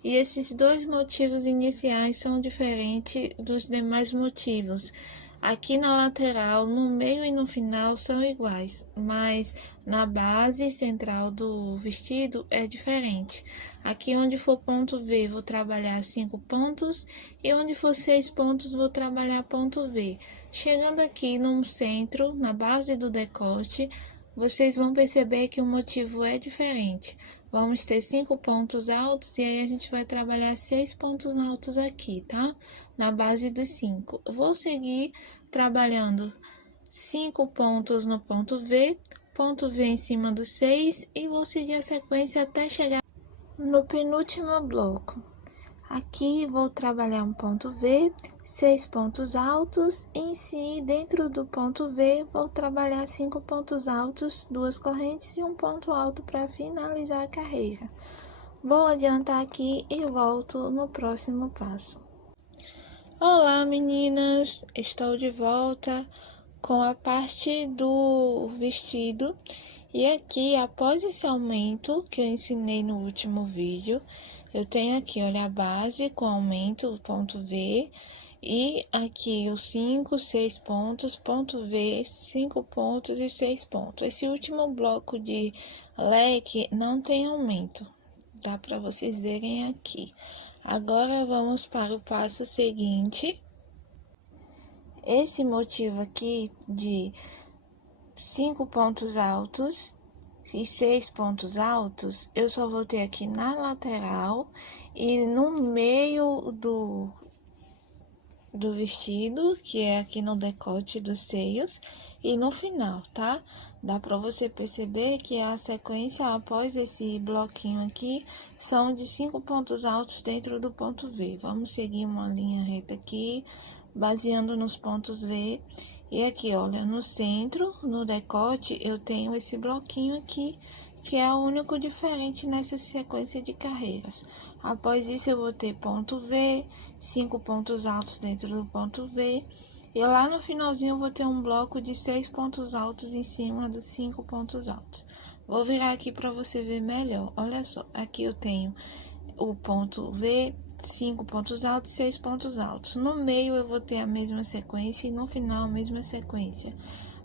E esses 2 motivos iniciais são diferentes dos demais motivos. Aqui na lateral, no meio e no final são iguais, mas na base central do vestido é diferente. Aqui onde for ponto V, vou trabalhar 5 pontos, e onde for 6 pontos, vou trabalhar ponto V. Chegando aqui no centro, na base do decote, vocês vão perceber que o motivo é diferente. Vamos ter 5 pontos altos e aí a gente vai trabalhar 6 pontos altos aqui, tá? Na base dos 5. Vou seguir trabalhando 5 pontos no ponto V em cima do 6 e vou seguir a sequência até chegar no penúltimo bloco. Aqui vou trabalhar um ponto V, 6 pontos altos, e em si, dentro do ponto V, vou trabalhar 5 pontos altos, 2 correntes e um ponto alto para finalizar a carreira. Vou adiantar aqui e volto no próximo passo. Olá, meninas! Estou de volta com a parte do vestido. E aqui, após esse aumento que eu ensinei no último vídeo, eu tenho aqui, olha, a base com aumento, o ponto V, e aqui os 5, 6 pontos, ponto V, 5 pontos e 6 pontos. Esse último bloco de leque não tem aumento, dá para vocês verem aqui. Agora, vamos para o passo seguinte. Esse motivo aqui de 5 pontos altos e 6 pontos altos, eu só vou ter aqui na lateral e no meio do vestido, que é aqui no decote dos seios, e no final, tá? Dá pra você perceber que a sequência após esse bloquinho aqui são de 5 pontos altos dentro do ponto V. Vamos seguir uma linha reta aqui, baseando nos pontos V. E aqui, olha, no centro, no decote, eu tenho esse bloquinho aqui, que é o único diferente nessa sequência de carreiras. Após isso, eu vou ter ponto V, 5 pontos altos dentro do ponto V, e lá no finalzinho eu vou ter um bloco de 6 pontos altos em cima dos 5 pontos altos. Vou virar aqui para você ver melhor. Olha só, aqui eu tenho o ponto V, 5 pontos altos, 6 pontos altos. No meio eu vou ter a mesma sequência e no final a mesma sequência.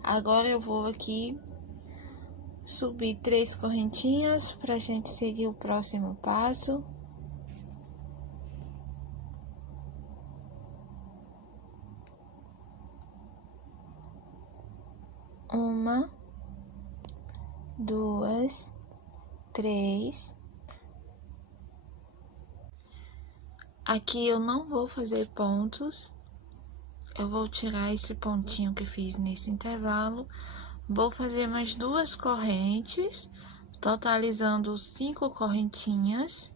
Agora eu vou aqui subir 3 correntinhas pra gente seguir o próximo passo. 1, 2, 3. Aqui eu não vou fazer pontos. Eu vou tirar esse pontinho que fiz nesse intervalo. Vou fazer mais 2 correntes, totalizando 5 correntinhas.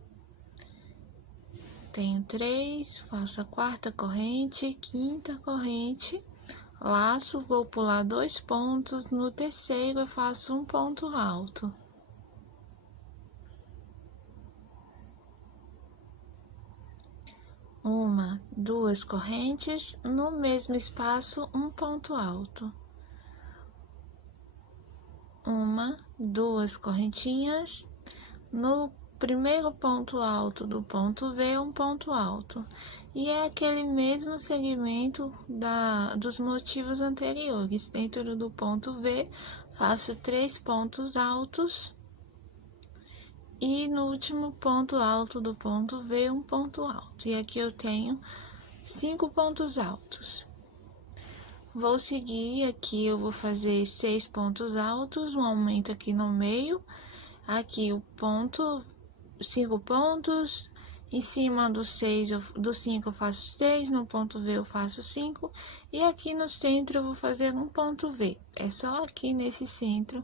Tenho 3, faço a 4ª corrente, 5ª corrente, laço, vou pular 2 pontos, no terceiro eu faço um ponto alto. Uma, 2 correntes, no mesmo espaço, um ponto alto. 1, 2 correntinhas, no primeiro ponto alto do ponto V, um ponto alto. E é aquele mesmo segmento dos motivos anteriores. Dentro do ponto V, faço 3 pontos altos. E no último ponto alto do ponto V, um ponto alto. E aqui eu tenho 5 pontos altos. Vou seguir aqui, eu vou fazer 6 pontos altos, um aumento aqui no meio. Aqui o ponto, 5 pontos. Em cima do 5 eu faço 6, no ponto V eu faço 5. E aqui no centro eu vou fazer um ponto V. É só aqui nesse centro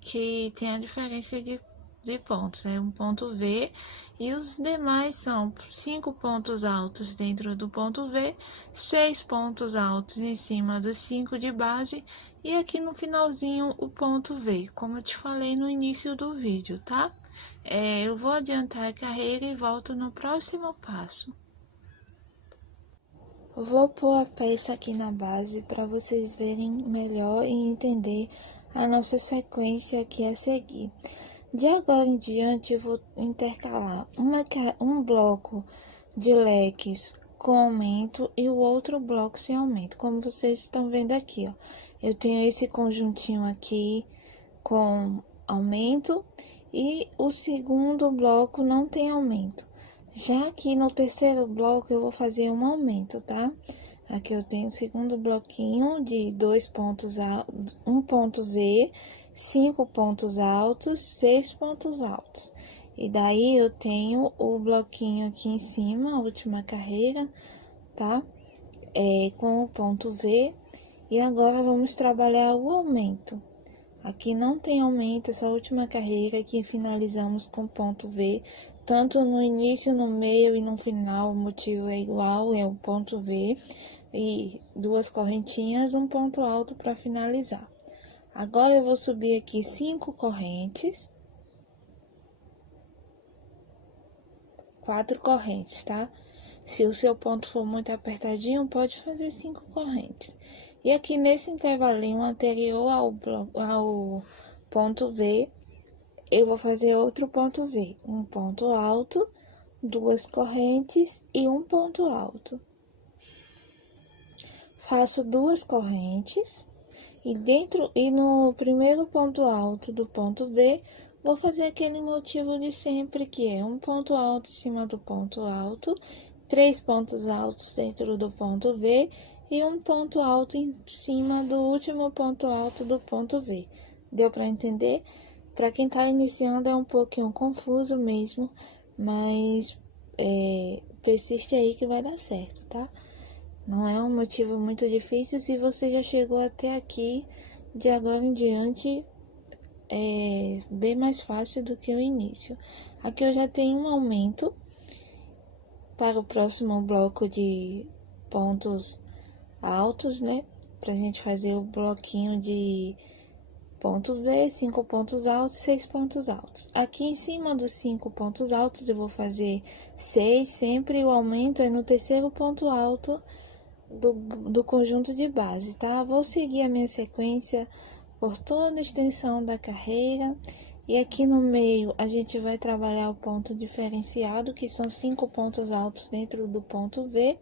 que tem a diferença de pontos, né? Um ponto V, e os demais são 5 pontos altos dentro do ponto V, 6 pontos altos em cima dos 5 de base, e aqui no finalzinho o ponto V, como eu te falei no início do vídeo, tá? Eu vou adiantar a carreira e volto no próximo passo. Vou pôr a peça aqui na base para vocês verem melhor e entender a nossa sequência aqui a seguir. De agora em diante, eu vou intercalar um bloco de leques com aumento e o outro bloco sem aumento, como vocês estão vendo aqui, ó. Eu tenho esse conjuntinho aqui com aumento e o segundo bloco não tem aumento. Já aqui no terceiro bloco, eu vou fazer um aumento, tá? Aqui eu tenho o segundo bloquinho de 2 pontos altos, um ponto V, 5 pontos altos, 6 pontos altos. E daí eu tenho o bloquinho aqui em cima, a última carreira, tá? Com o ponto V. E agora vamos trabalhar o aumento. Aqui não tem aumento, essa última carreira que finalizamos com ponto V. Tanto no início, no meio e no final, o motivo é igual, é o ponto V. E 2 correntinhas, um ponto alto para finalizar. Agora, eu vou subir aqui 5 correntes. 4 correntes, tá? Se o seu ponto for muito apertadinho, pode fazer 5 correntes. E aqui nesse intervalinho anterior ao ponto V, eu vou fazer outro ponto V. Um ponto alto, 2 correntes e um ponto alto. Faço 2 correntes e no primeiro ponto alto do ponto V, vou fazer aquele motivo de sempre, que é um ponto alto em cima do ponto alto, 3 pontos altos dentro do ponto V e um ponto alto em cima do último ponto alto do ponto V. Deu para entender? Para quem tá iniciando é um pouquinho confuso mesmo, mas persiste aí que vai dar certo, tá? Não é um motivo muito difícil. Se você já chegou até aqui, de agora em diante é bem mais fácil do que o início. Aqui eu já tenho um aumento para o próximo bloco de pontos altos, né? Pra gente fazer o bloquinho de ponto V, 5 pontos altos, 6 pontos altos. Aqui em cima dos 5 pontos altos eu vou fazer 6, sempre o aumento é no terceiro ponto alto do conjunto de base, tá? Vou seguir a minha sequência por toda a extensão da carreira. E aqui no meio, a gente vai trabalhar o ponto diferenciado, que são 5 pontos altos dentro do ponto V.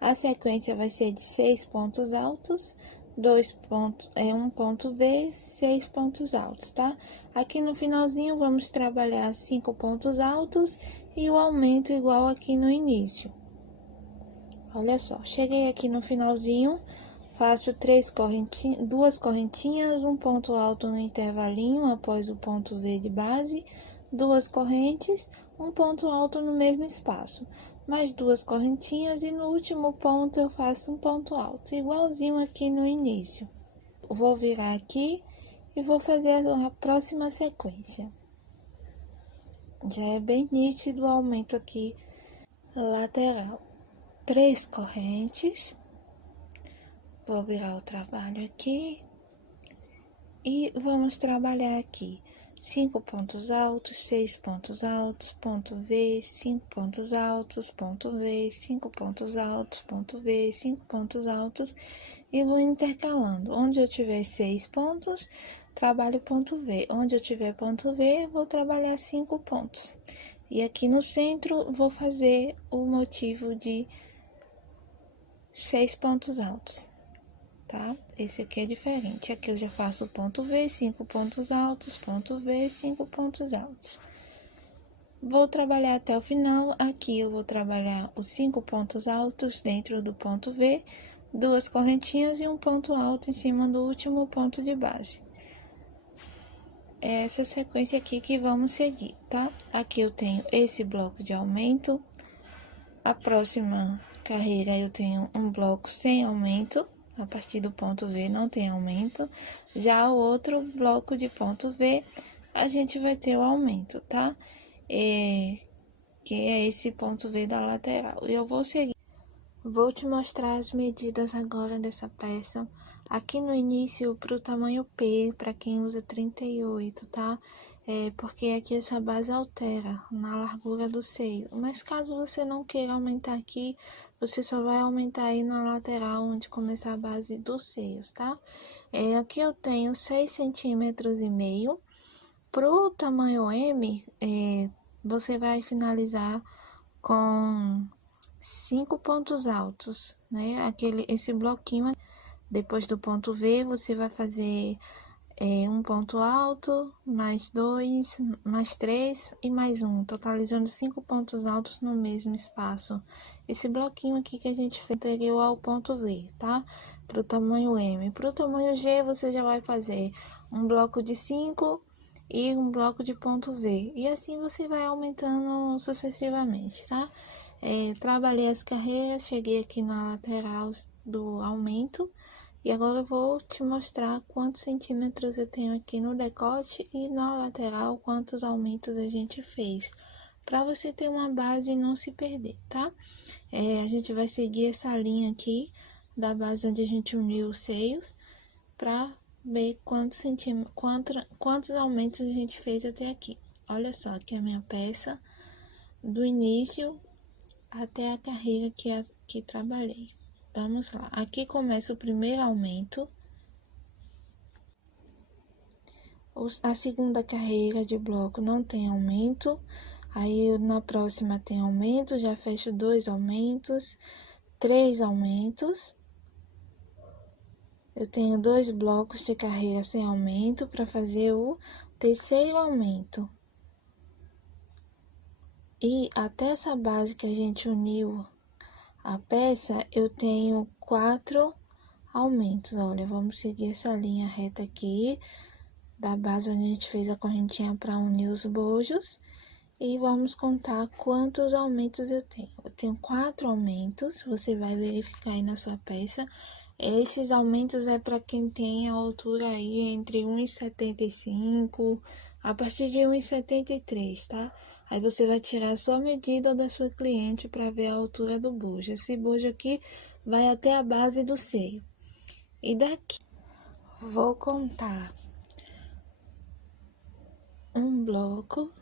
A sequência vai ser de 6 pontos altos, 1 ponto V, 6 pontos altos, tá? Aqui no finalzinho, vamos trabalhar 5 pontos altos e o aumento igual aqui no início. Olha só, cheguei aqui no finalzinho, Faço duas correntinhas, um ponto alto no intervalinho após o ponto V de base, duas correntes, um ponto alto no mesmo espaço, mais duas correntinhas e no último ponto eu faço um ponto alto, igualzinho aqui no início. Vou virar aqui e vou fazer a próxima sequência. Já é bem nítido o aumento aqui lateral. 3 correntes. Vou virar o trabalho aqui e vamos trabalhar aqui 5 pontos altos, 6 pontos altos, ponto V, 5 pontos altos, ponto V, 5 pontos altos, ponto V, 5 pontos altos e vou intercalando. Onde eu tiver 6 pontos, trabalho ponto V. Onde eu tiver ponto V, vou trabalhar 5 pontos. E aqui no centro, vou fazer o motivo de 6 pontos altos. Tá? Esse aqui é diferente. Aqui eu já faço o ponto V, 5 pontos altos, ponto V, 5 pontos altos. Vou trabalhar até o final. Aqui eu vou trabalhar os 5 pontos altos dentro do ponto V, duas correntinhas e um ponto alto em cima do último ponto de base. É essa sequência aqui que vamos seguir, tá? Aqui eu tenho esse bloco de aumento. A próxima carreira eu tenho um bloco sem aumento. A partir do ponto V não tem aumento. Já o outro bloco de ponto V, a gente vai ter o aumento, tá? Que é esse ponto V da lateral. Eu vou seguir. Vou te mostrar as medidas agora dessa peça. Aqui no início, para o tamanho P, para quem usa 38, tá? Porque aqui essa base altera na largura do seio. Mas caso você não queira aumentar aqui, você só vai aumentar aí na lateral, onde começar a base dos seios, tá? Aqui eu tenho 6,5 centímetros. Pro tamanho M, você vai finalizar com 5 pontos altos, né? Esse bloquinho, depois do ponto V, você vai fazer um ponto alto, mais 2, mais 3 e mais 1, totalizando 5 pontos altos no mesmo espaço. Esse bloquinho aqui que a gente fez anterior ao ponto V, tá? Para o tamanho M. Para o tamanho G, você já vai fazer um bloco de 5 e um bloco de ponto V. E assim você vai aumentando sucessivamente, tá? Trabalhei as carreiras, cheguei aqui na lateral do aumento. E agora eu vou te mostrar quantos centímetros eu tenho aqui no decote e na lateral, quantos aumentos a gente fez. Para você ter uma base e não se perder, tá? A gente vai seguir essa linha aqui, da base onde a gente uniu os seios, para ver quantos aumentos a gente fez até aqui. Olha só, aqui é a minha peça, do início até a carreira que trabalhei. Vamos lá, aqui começa o primeiro aumento, a segunda carreira de bloco não tem aumento, aí na próxima tem aumento, já fecho 2 aumentos, 3 aumentos, eu tenho 2 blocos de carreira sem aumento para fazer o terceiro aumento. E até essa base que a gente uniu a peça, eu tenho 4 aumentos. Olha, vamos seguir essa linha reta aqui, da base onde a gente fez a correntinha para unir os bojos. E vamos contar quantos aumentos eu tenho. Eu tenho 4 aumentos, você vai verificar aí na sua peça. Esses aumentos é para quem tem a altura aí entre 1,75, a partir de 1,73, tá? Aí você vai tirar a sua medida ou da sua cliente para ver a altura do bojo. Esse bojo aqui vai até a base do seio. E daqui, vou contar um bloco,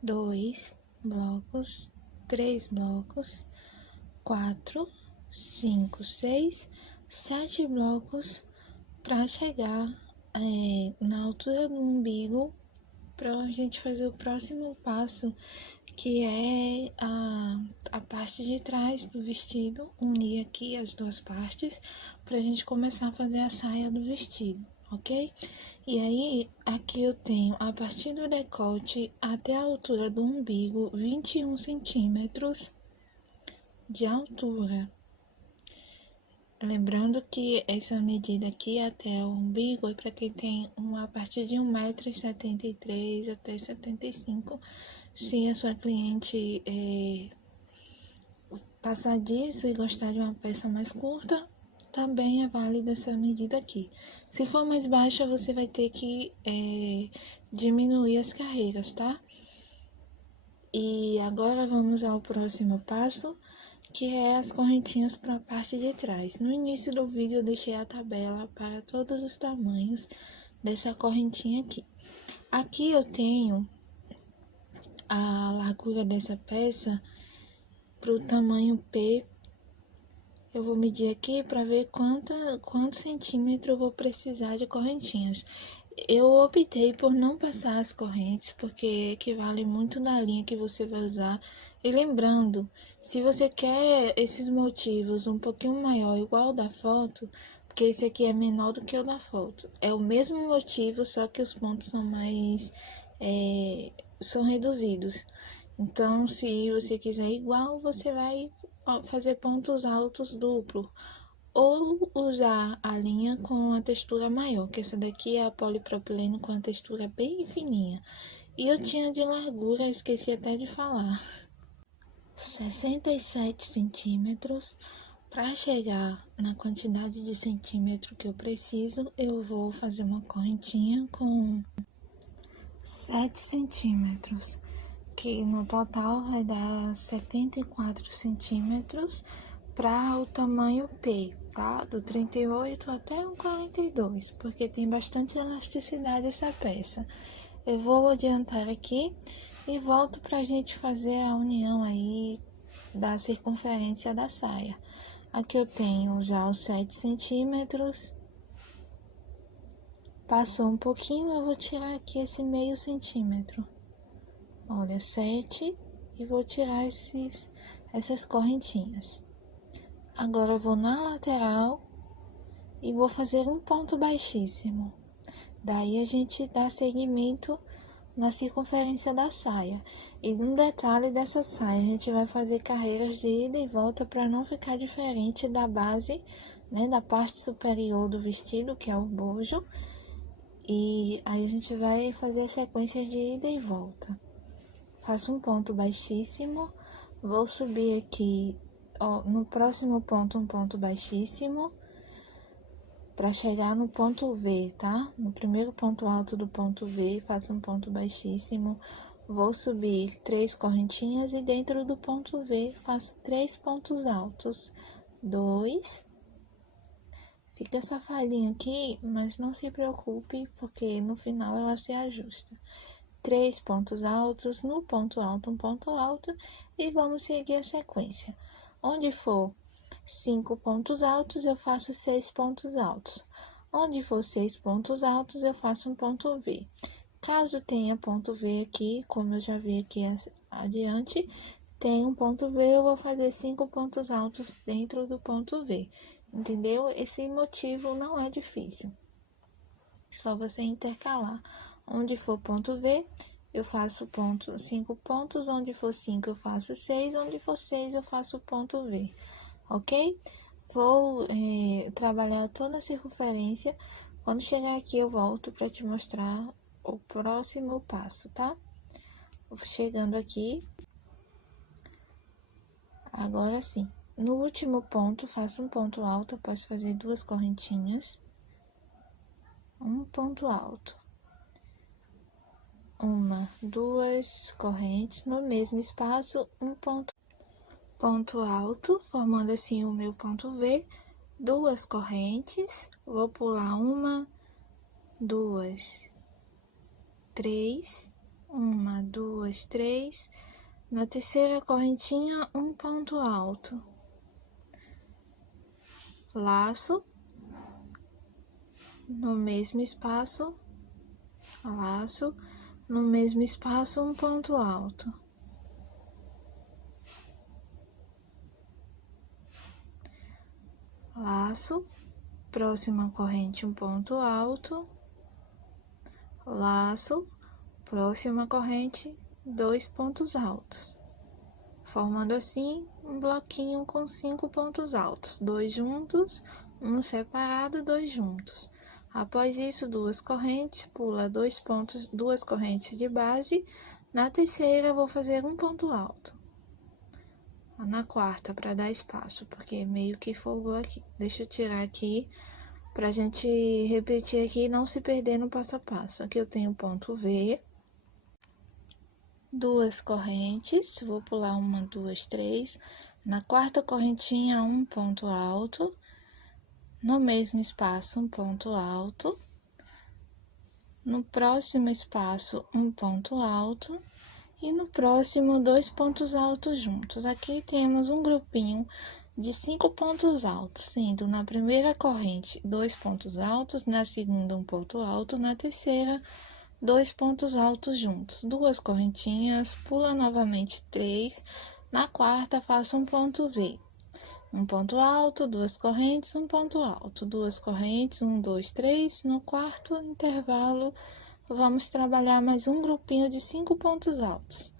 2 blocos, 3 blocos, 4, 5, 6, 7 blocos para chegar na altura do umbigo, para a gente fazer o próximo passo, que é a parte de trás do vestido, unir aqui as duas partes, para a gente começar a fazer a saia do vestido, ok? E aí, aqui eu tenho, a partir do decote até a altura do umbigo, 21 centímetros de altura. Lembrando que essa medida aqui até o umbigo é para quem tem a partir de 1,73 m até 75 m. Se a sua cliente passar disso e gostar de uma peça mais curta, também é válida essa medida aqui. Se for mais baixa, você vai ter que diminuir as carreiras, tá? E agora vamos ao próximo passo, que é as correntinhas para a parte de trás. No início do vídeo eu deixei a tabela para todos os tamanhos dessa correntinha aqui. Aqui eu tenho a largura dessa peça para o tamanho P. Eu vou medir aqui para ver quantos centímetros eu vou precisar de correntinhas. Eu optei por não passar as correntes, porque equivale muito na linha que você vai usar. E lembrando, se você quer esses motivos um pouquinho maior, igual o da foto, porque esse aqui é menor do que o da foto. É o mesmo motivo, só que os pontos são mais... são reduzidos. Então, se você quiser igual, você vai fazer pontos altos duplo. Ou usar a linha com a textura maior, que essa daqui é a polipropileno com a textura bem fininha. E eu tinha de largura, esqueci até de falar, 67 centímetros. Para chegar na quantidade de centímetro que eu preciso, eu vou fazer uma correntinha com 7 centímetros, que no total vai dar 74 centímetros para o tamanho P, tá? Do 38 até um 42, porque tem bastante elasticidade essa peça. Eu vou adiantar aqui e volto pra gente fazer a união aí da circunferência da saia. Aqui eu tenho já os 7 centímetros. Passou um pouquinho, eu vou tirar aqui esse meio centímetro. Olha, 7, e vou tirar essas correntinhas. Agora eu vou na lateral e vou fazer um ponto baixíssimo. Daí a gente dá seguimento na circunferência da saia. E um detalhe dessa saia, a gente vai fazer carreiras de ida e volta para não ficar diferente da base, né, da parte superior do vestido, que é o bojo. E aí a gente vai fazer sequências de ida e volta. Faço um ponto baixíssimo, vou subir aqui, ó, no próximo ponto, um ponto baixíssimo, para chegar no ponto V, tá? No primeiro ponto alto do ponto V, faço um ponto baixíssimo, vou subir 3 correntinhas e dentro do ponto V faço 3 pontos altos, 2. Fica essa falhinha aqui, mas não se preocupe, porque no final ela se ajusta. 3 pontos altos, no ponto alto, um ponto alto, e vamos seguir a sequência. Onde for 5 pontos altos, eu faço 6 pontos altos. Onde for 6 pontos altos, eu faço um ponto V. Caso tenha ponto V aqui, como eu já vi aqui adiante, tem um ponto V, eu vou fazer 5 pontos altos dentro do ponto V. Entendeu? Esse motivo não é difícil. Só você intercalar. Onde for ponto V, eu faço 5 pontos. Onde for 5, eu faço 6. Onde for 6, eu faço ponto V. Ok? Vou trabalhar toda a circunferência. Quando chegar aqui, eu volto para te mostrar o próximo passo, tá? Chegando aqui. Agora sim. No último ponto, faço um ponto alto. Eu posso fazer 2 correntinhas. Um ponto alto. 1, 2 correntes. No mesmo espaço, um ponto alto, formando assim o meu ponto V. 2 correntes. Vou pular 1, 2, 3. 1, 2, 3. Na terceira correntinha, um ponto alto. Laço. No mesmo espaço, laço. No mesmo espaço, um ponto alto. Laço. Próxima corrente, um ponto alto. Laço. Próxima corrente, 2 pontos altos. formando assim um bloquinho com 5 pontos altos, 2 juntos, um separado, 2 juntos. Após isso, 2 correntes, pula 2 pontos, 2 correntes de base. Na terceira, vou fazer um ponto alto. Na quarta, para dar espaço, porque meio que folgou aqui. Deixa eu tirar aqui, pra gente repetir aqui e não se perder no passo a passo. Aqui eu tenho ponto V, 2 correntes, vou pular 1, 2, 3. Na quarta correntinha, um ponto alto. No mesmo espaço, um ponto alto. No próximo espaço, um ponto alto. E no próximo, 2 pontos altos juntos. Aqui temos um grupinho de 5 pontos altos, sendo na primeira corrente 2 pontos altos, na segunda um ponto alto, na terceira 2 pontos altos juntos. 2 correntinhas, pula novamente 3, na quarta faço um ponto V. Um ponto alto, 2 correntes, um ponto alto, 2 correntes, 1, 2, 3. No quarto intervalo, vamos trabalhar mais um grupinho de 5 pontos altos.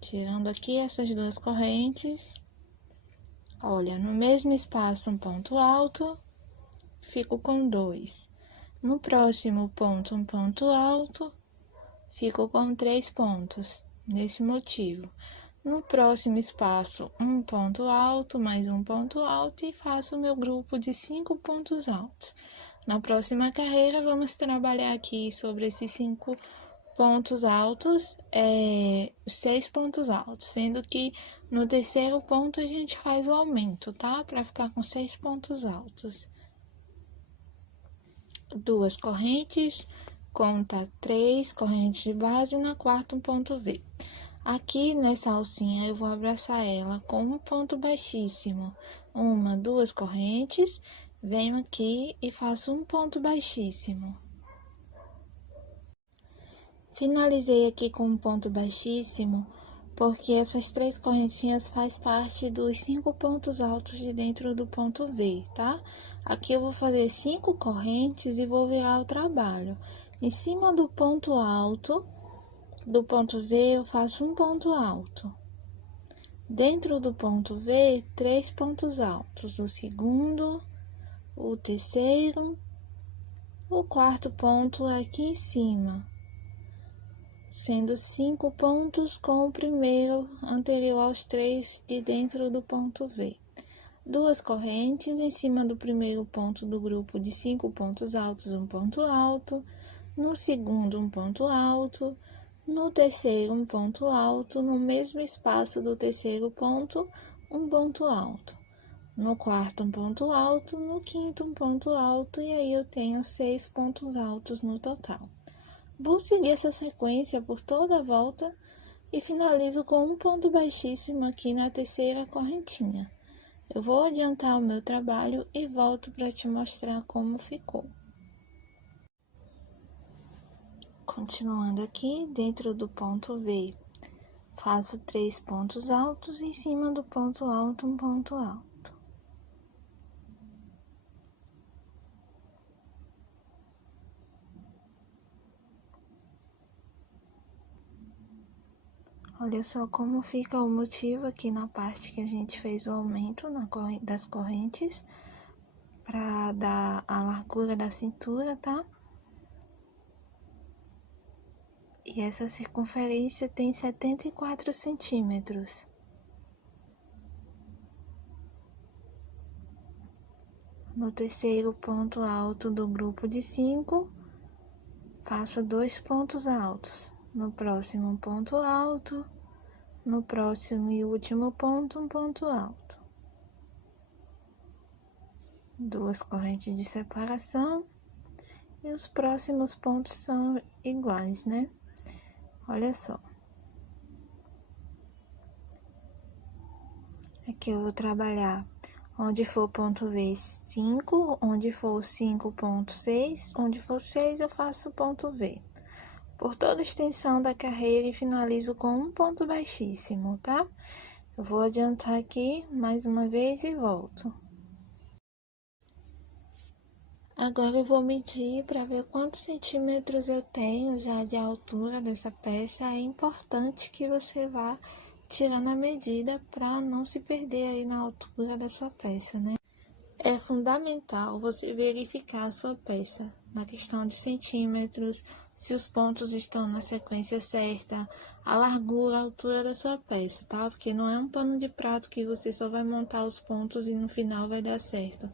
Tirando aqui essas 2 correntes. Olha, no mesmo espaço, um ponto alto, fico com 2. No próximo ponto, um ponto alto, fico com 3 pontos, nesse motivo. No próximo espaço, um ponto alto, mais um ponto alto e faço o meu grupo de 5 pontos altos. Na próxima carreira, vamos trabalhar aqui sobre esses 5 pontos altos, 6 pontos altos, sendo que no terceiro ponto a gente faz o aumento, tá? Para ficar com 6 pontos altos. 2 correntes, conta 3 correntes de base, na quarta um ponto V. Aqui nessa alcinha eu vou abraçar ela com um ponto baixíssimo, 1, 2 correntes, venho aqui e faço um ponto baixíssimo. Finalizei aqui com um ponto baixíssimo, porque essas 3 correntinhas faz parte dos 5 pontos altos de dentro do ponto V, tá? Aqui eu vou fazer 5 correntes e vou virar o trabalho. Em cima do ponto alto, do ponto V, eu faço um ponto alto. Dentro do ponto V, 3 pontos altos. O segundo, o terceiro, o quarto ponto aqui em cima. Sendo 5 pontos com o primeiro anterior aos 3 de dentro do ponto V. 2 correntes em cima do primeiro ponto do grupo de 5 pontos altos, um ponto alto. No segundo, um ponto alto. No terceiro, um ponto alto. No mesmo espaço do terceiro ponto, um ponto alto. No quarto, um ponto alto. No quinto, um ponto alto. E aí eu tenho 6 pontos altos no total. Vou seguir essa sequência por toda a volta e finalizo com um ponto baixíssimo aqui na terceira correntinha. Eu vou adiantar o meu trabalho e volto para te mostrar como ficou. Continuando aqui, dentro do ponto V, faço 3 pontos altos, em cima do ponto alto, um ponto alto. Olha só como fica o motivo aqui na parte que a gente fez o aumento das correntes, para dar a largura da cintura, tá? E essa circunferência tem 74 centímetros. No terceiro ponto alto do grupo de 5, faço 2 pontos altos. No próximo, um ponto alto. No próximo e último ponto, um ponto alto. 2 correntes de separação. E os próximos pontos são iguais, né? Olha só. Aqui eu vou trabalhar onde for ponto V 5, onde for 5,6, onde for 6 eu faço ponto V. Por toda a extensão da carreira e finalizo com um ponto baixíssimo, tá? Eu vou adiantar aqui mais uma vez e volto. Agora eu vou medir para ver quantos centímetros eu tenho já de altura dessa peça. É importante que você vá tirando a medida para não se perder aí na altura da sua peça, né? É fundamental você verificar a sua peça na questão de centímetros, se os pontos estão na sequência certa, a largura, a altura da sua peça, tá? Porque não é um pano de prato que você só vai montar os pontos e no final vai dar certo.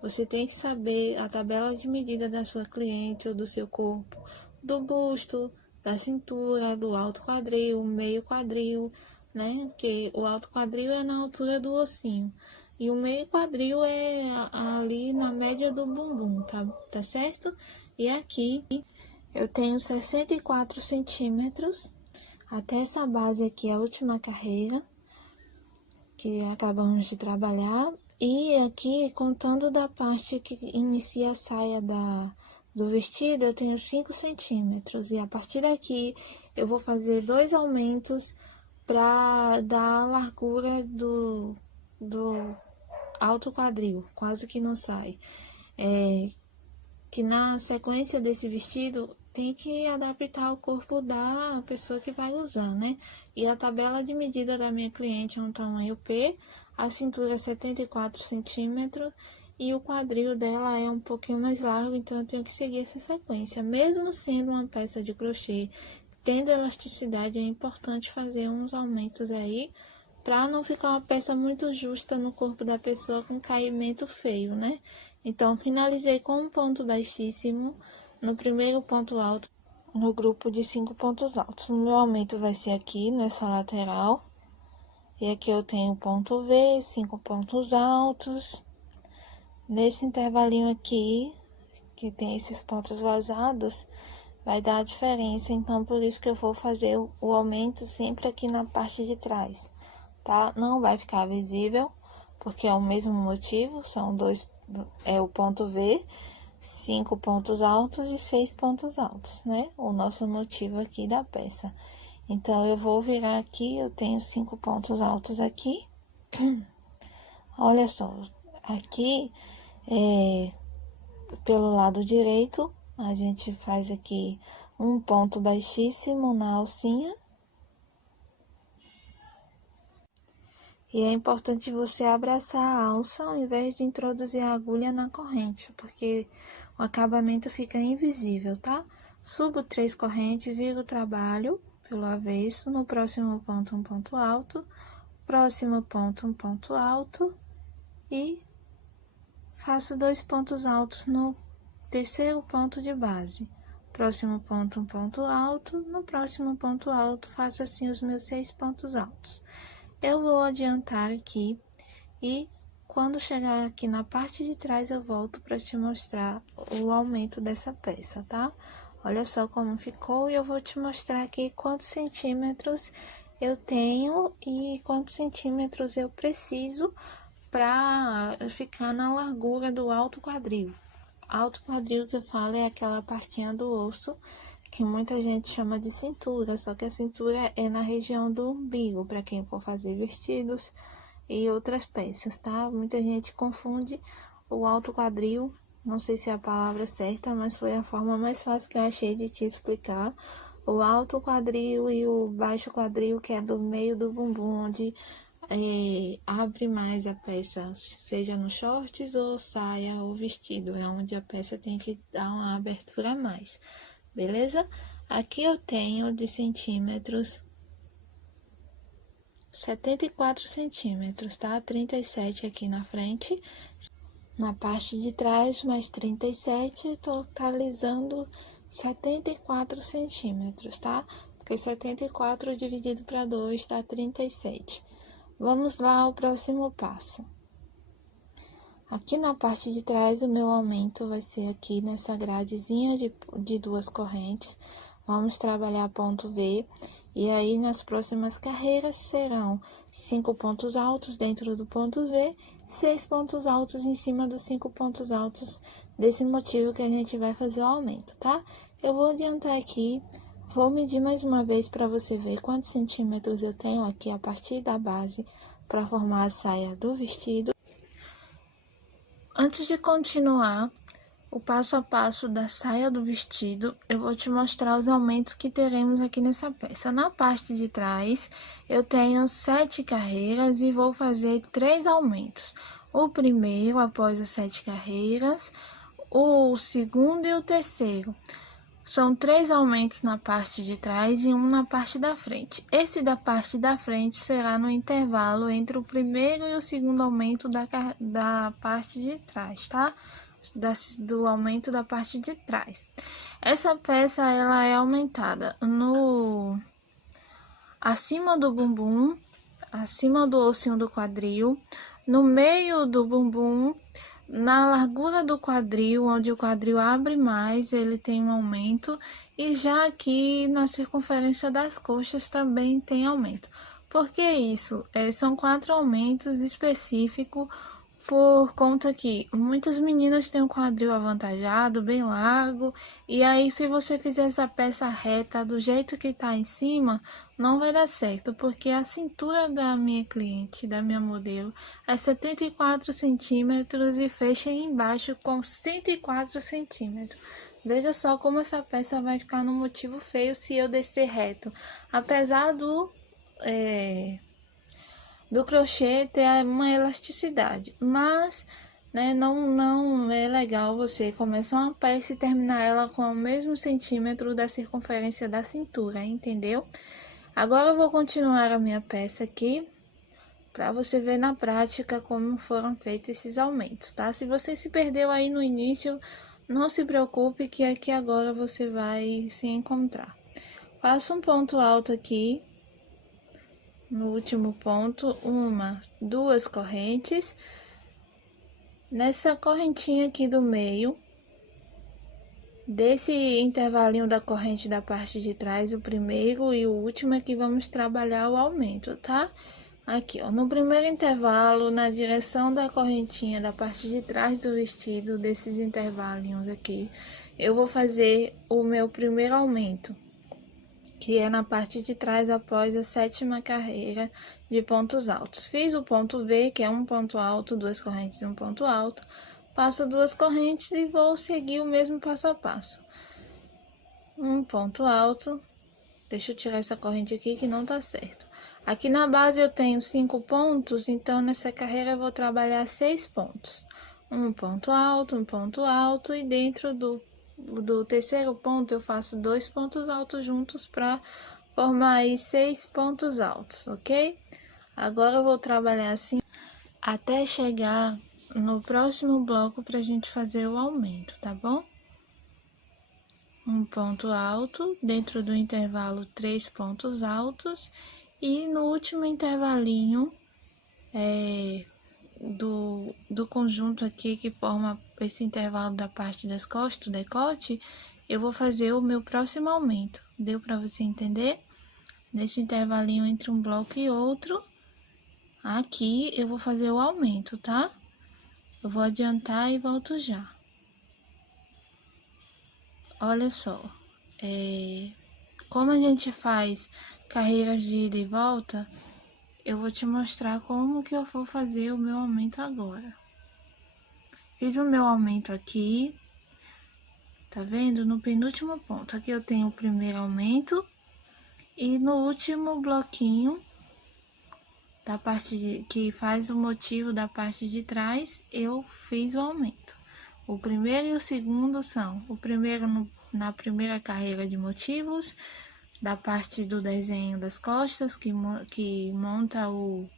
Você tem que saber a tabela de medida da sua cliente ou do seu corpo, do busto, da cintura, do alto quadril, meio quadril, né? Que o alto quadril é na altura do ossinho. E o meio quadril é ali na média do bumbum, tá certo? E aqui eu tenho 64 centímetros, até essa base aqui, a última carreira, que acabamos de trabalhar. E aqui, contando da parte que inicia a saia do vestido, eu tenho 5 centímetros. E a partir daqui, eu vou fazer 2 aumentos para dar a largura do alto quadril, quase que não sai. Que na sequência desse vestido tem que adaptar o corpo da pessoa que vai usar, né? E a tabela de medida da minha cliente é um tamanho P, a cintura é 74 centímetros e o quadril dela é um pouquinho mais largo, então eu tenho que seguir essa sequência. Mesmo sendo uma peça de crochê, tendo elasticidade, é importante fazer uns aumentos aí, para não ficar uma peça muito justa no corpo da pessoa com caimento feio, né? Então, finalizei com um ponto baixíssimo no primeiro ponto alto, no grupo de 5 pontos altos. O meu aumento vai ser aqui, nessa lateral. E aqui eu tenho ponto V, 5 pontos altos. Nesse intervalinho aqui, que tem esses pontos vazados, vai dar a diferença. Então, por isso que eu vou fazer o aumento sempre aqui na parte de trás. Tá? Não vai ficar visível, porque é o mesmo motivo, são o ponto V, 5 pontos altos e 6 pontos altos, né? O nosso motivo aqui da peça. Então, eu vou virar aqui, eu tenho 5 pontos altos aqui. Olha só, aqui, pelo lado direito, a gente faz aqui um ponto baixíssimo na alcinha. E é importante você abraçar a alça ao invés de introduzir a agulha na corrente, porque o acabamento fica invisível, tá? Subo 3 correntes, viro o trabalho pelo avesso, no próximo ponto um ponto alto, próximo ponto um ponto alto e faço 2 pontos altos no terceiro ponto de base. Próximo ponto um ponto alto, no próximo ponto alto faço assim os meus 6 pontos altos. Eu vou adiantar aqui e quando chegar aqui na parte de trás eu volto para te mostrar o aumento dessa peça, tá? Olha só como ficou e eu vou te mostrar aqui quantos centímetros eu tenho e quantos centímetros eu preciso para ficar na largura do alto quadril. Alto quadril que eu falo é aquela partinha do osso que muita gente chama de cintura, só que a cintura é na região do umbigo, para quem for fazer vestidos e outras peças, tá? Muita gente confunde o alto quadril, não sei se é a palavra certa, mas foi a forma mais fácil que eu achei de te explicar. O alto quadril e o baixo quadril, que é do meio do bumbum, onde abre mais a peça, seja no shorts ou saia ou vestido, é onde a peça tem que dar uma abertura a mais. Beleza? Aqui eu tenho de centímetros 74 centímetros, tá? 37 aqui na frente, na parte de trás mais 37, totalizando 74 centímetros, tá? Porque 74 dividido para 2 dá 37. Vamos lá ao próximo passo. Aqui na parte de trás, o meu aumento vai ser aqui nessa gradezinha de 2 correntes. Vamos trabalhar ponto V, e aí nas próximas carreiras serão 5 pontos altos dentro do ponto V, 6 pontos altos em cima dos 5 pontos altos, desse motivo que a gente vai fazer o aumento, tá? Eu vou adiantar aqui, vou medir mais uma vez para você ver quantos centímetros eu tenho aqui a partir da base para formar a saia do vestido. Antes de continuar, o passo a passo da saia do vestido, eu vou te mostrar os aumentos que teremos aqui nessa peça. Na parte de trás, eu tenho 7 carreiras e vou fazer 3 aumentos. O primeiro após as 7 carreiras, o segundo e o terceiro. São 3 aumentos na parte de trás e um na parte da frente. Esse da parte da frente será no intervalo entre o primeiro e o segundo aumento da parte de trás, tá? Do aumento da parte de trás. Essa peça, ela é aumentada acima do bumbum, acima do ossinho do quadril, no meio do bumbum, na largura do quadril, onde o quadril abre mais, ele tem um aumento, e já aqui na circunferência das coxas também tem aumento. Por que isso? São 4 aumentos específicos, por conta que muitas meninas têm um quadril avantajado, bem largo, e aí se você fizer essa peça reta do jeito que tá em cima, não vai dar certo, porque a cintura da minha cliente, da minha modelo, é 74 centímetros e fecha embaixo com 104 centímetros. Veja só como essa peça vai ficar no motivo feio se eu descer reto, apesar do crochê ter uma elasticidade, mas né, não é legal você começar uma peça e terminar ela com o mesmo centímetro da circunferência da cintura, entendeu? Agora eu vou continuar a minha peça aqui, para você ver na prática como foram feitos esses aumentos, tá? Se você se perdeu aí no início, não se preocupe que aqui agora você vai se encontrar. Faça um ponto alto aqui, no último ponto, 2 correntes. Nessa correntinha aqui do meio, desse intervalinho da corrente da parte de trás, o primeiro e o último é que vamos trabalhar o aumento, tá? Aqui, ó, no primeiro intervalo, na direção da correntinha da parte de trás do vestido, desses intervalinhos aqui, eu vou fazer o meu primeiro aumento, que é na parte de trás após a 7ª carreira de pontos altos. Fiz o ponto V, que é um ponto alto, 2 correntes e um ponto alto, passo 2 correntes e vou seguir o mesmo passo a passo. Um ponto alto, deixa eu tirar essa corrente aqui que não tá certo. Aqui na base eu tenho 5 pontos, então nessa carreira eu vou trabalhar 6 pontos. Um ponto alto e dentro do terceiro ponto eu faço 2 pontos altos juntos para formar aí 6 pontos altos, ok? Agora eu vou trabalhar assim até chegar no próximo bloco pra gente fazer o aumento, tá bom? Um ponto alto, dentro do intervalo 3 pontos altos, e no último intervalinho do conjunto aqui que forma esse intervalo da parte das costas, do decote, eu vou fazer o meu próximo aumento. Deu para você entender? Nesse intervalinho entre um bloco e outro, aqui eu vou fazer o aumento, tá? Eu vou adiantar e volto já. Olha só, como a gente faz carreiras de ida e volta, eu vou te mostrar como que eu vou fazer o meu aumento agora. Fiz o meu aumento aqui, tá vendo? No penúltimo ponto, aqui eu tenho o primeiro aumento, e no último bloquinho, da parte que faz o motivo da parte de trás, eu fiz o aumento. O primeiro e o segundo são, o primeiro na primeira carreira de motivos, da parte do desenho das costas, que monta o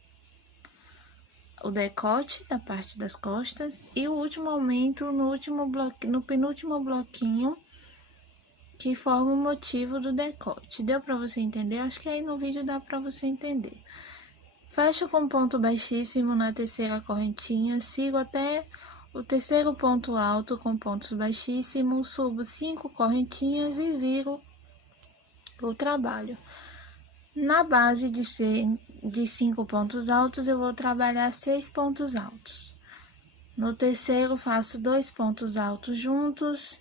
decote da parte das costas, e o último aumento no penúltimo bloquinho, que forma o motivo do decote. Deu para você entender? Acho que aí no vídeo dá para você entender. Fecho com ponto baixíssimo na terceira correntinha, sigo até o terceiro ponto alto com pontos baixíssimos, subo 5 correntinhas e viro o trabalho. Na base de 5 pontos altos, eu vou trabalhar 6 pontos altos. No terceiro, faço 2 pontos altos juntos.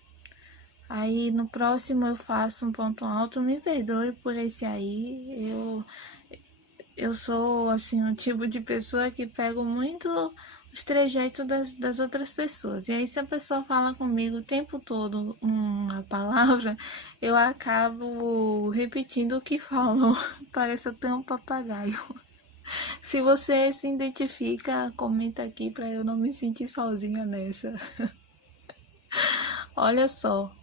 Aí, no próximo, eu faço um ponto alto. Me perdoe por esse aí. Eu sou, assim, um tipo de pessoa que pego muito os trejeitos das outras pessoas. E aí, se a pessoa fala comigo o tempo todo uma palavra, eu acabo repetindo o que falam. Parece até um papagaio. Se você se identifica, comenta aqui para eu não me sentir sozinha nessa. Olha só.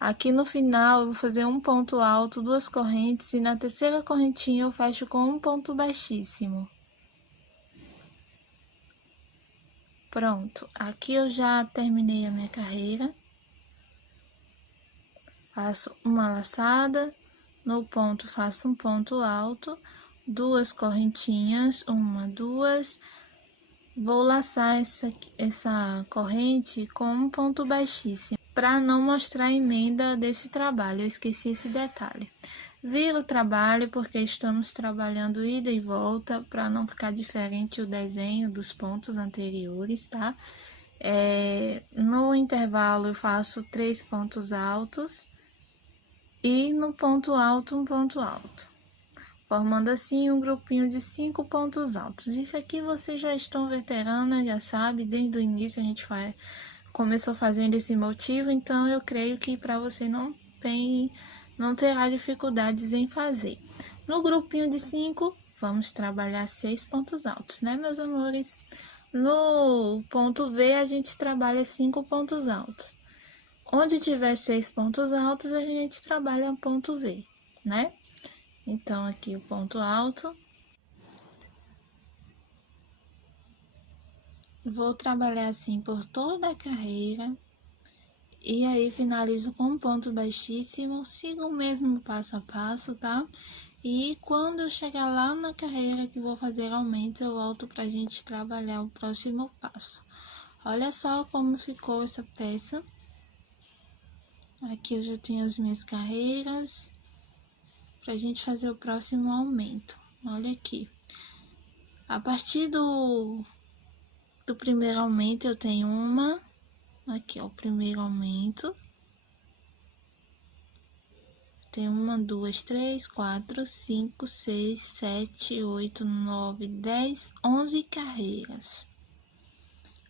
Aqui no final eu vou fazer um ponto alto, duas correntes, e na terceira correntinha eu fecho com um ponto baixíssimo. Pronto, aqui eu já terminei a minha carreira. Faço uma laçada, no ponto faço um ponto alto, duas correntinhas, uma, duas. Vou laçar essa corrente com um ponto baixíssimo, para não mostrar a emenda desse trabalho, eu esqueci esse detalhe. Viro o trabalho porque estamos trabalhando ida e volta, para não ficar diferente o desenho dos pontos anteriores, tá? No intervalo eu faço 3 pontos altos e no ponto alto, um ponto alto, formando assim um grupinho de 5 pontos altos. Isso aqui vocês já estão veteranas, já sabe, desde o início a gente começou fazendo esse motivo, então eu creio que para você não terá dificuldades em fazer. No grupinho de 5, vamos trabalhar 6 pontos altos, né, meus amores? No ponto V, a gente trabalha 5 pontos altos. Onde tiver 6 pontos altos, a gente trabalha ponto V, né? Então, aqui o ponto alto. Vou trabalhar assim por toda a carreira. E aí, finalizo com um ponto baixíssimo, sigo o mesmo passo a passo, tá? E quando eu chegar lá na carreira que vou fazer aumento, eu volto pra gente trabalhar o próximo passo. Olha só como ficou essa peça. Aqui eu já tenho as minhas carreiras, pra gente fazer o próximo aumento. Olha aqui. A partir do primeiro aumento, eu tenho uma... Aqui, ó, o primeiro aumento. Tem 1, 2, 3, 4, 5, 6, 7, 8, 9, 10, 11 carreiras.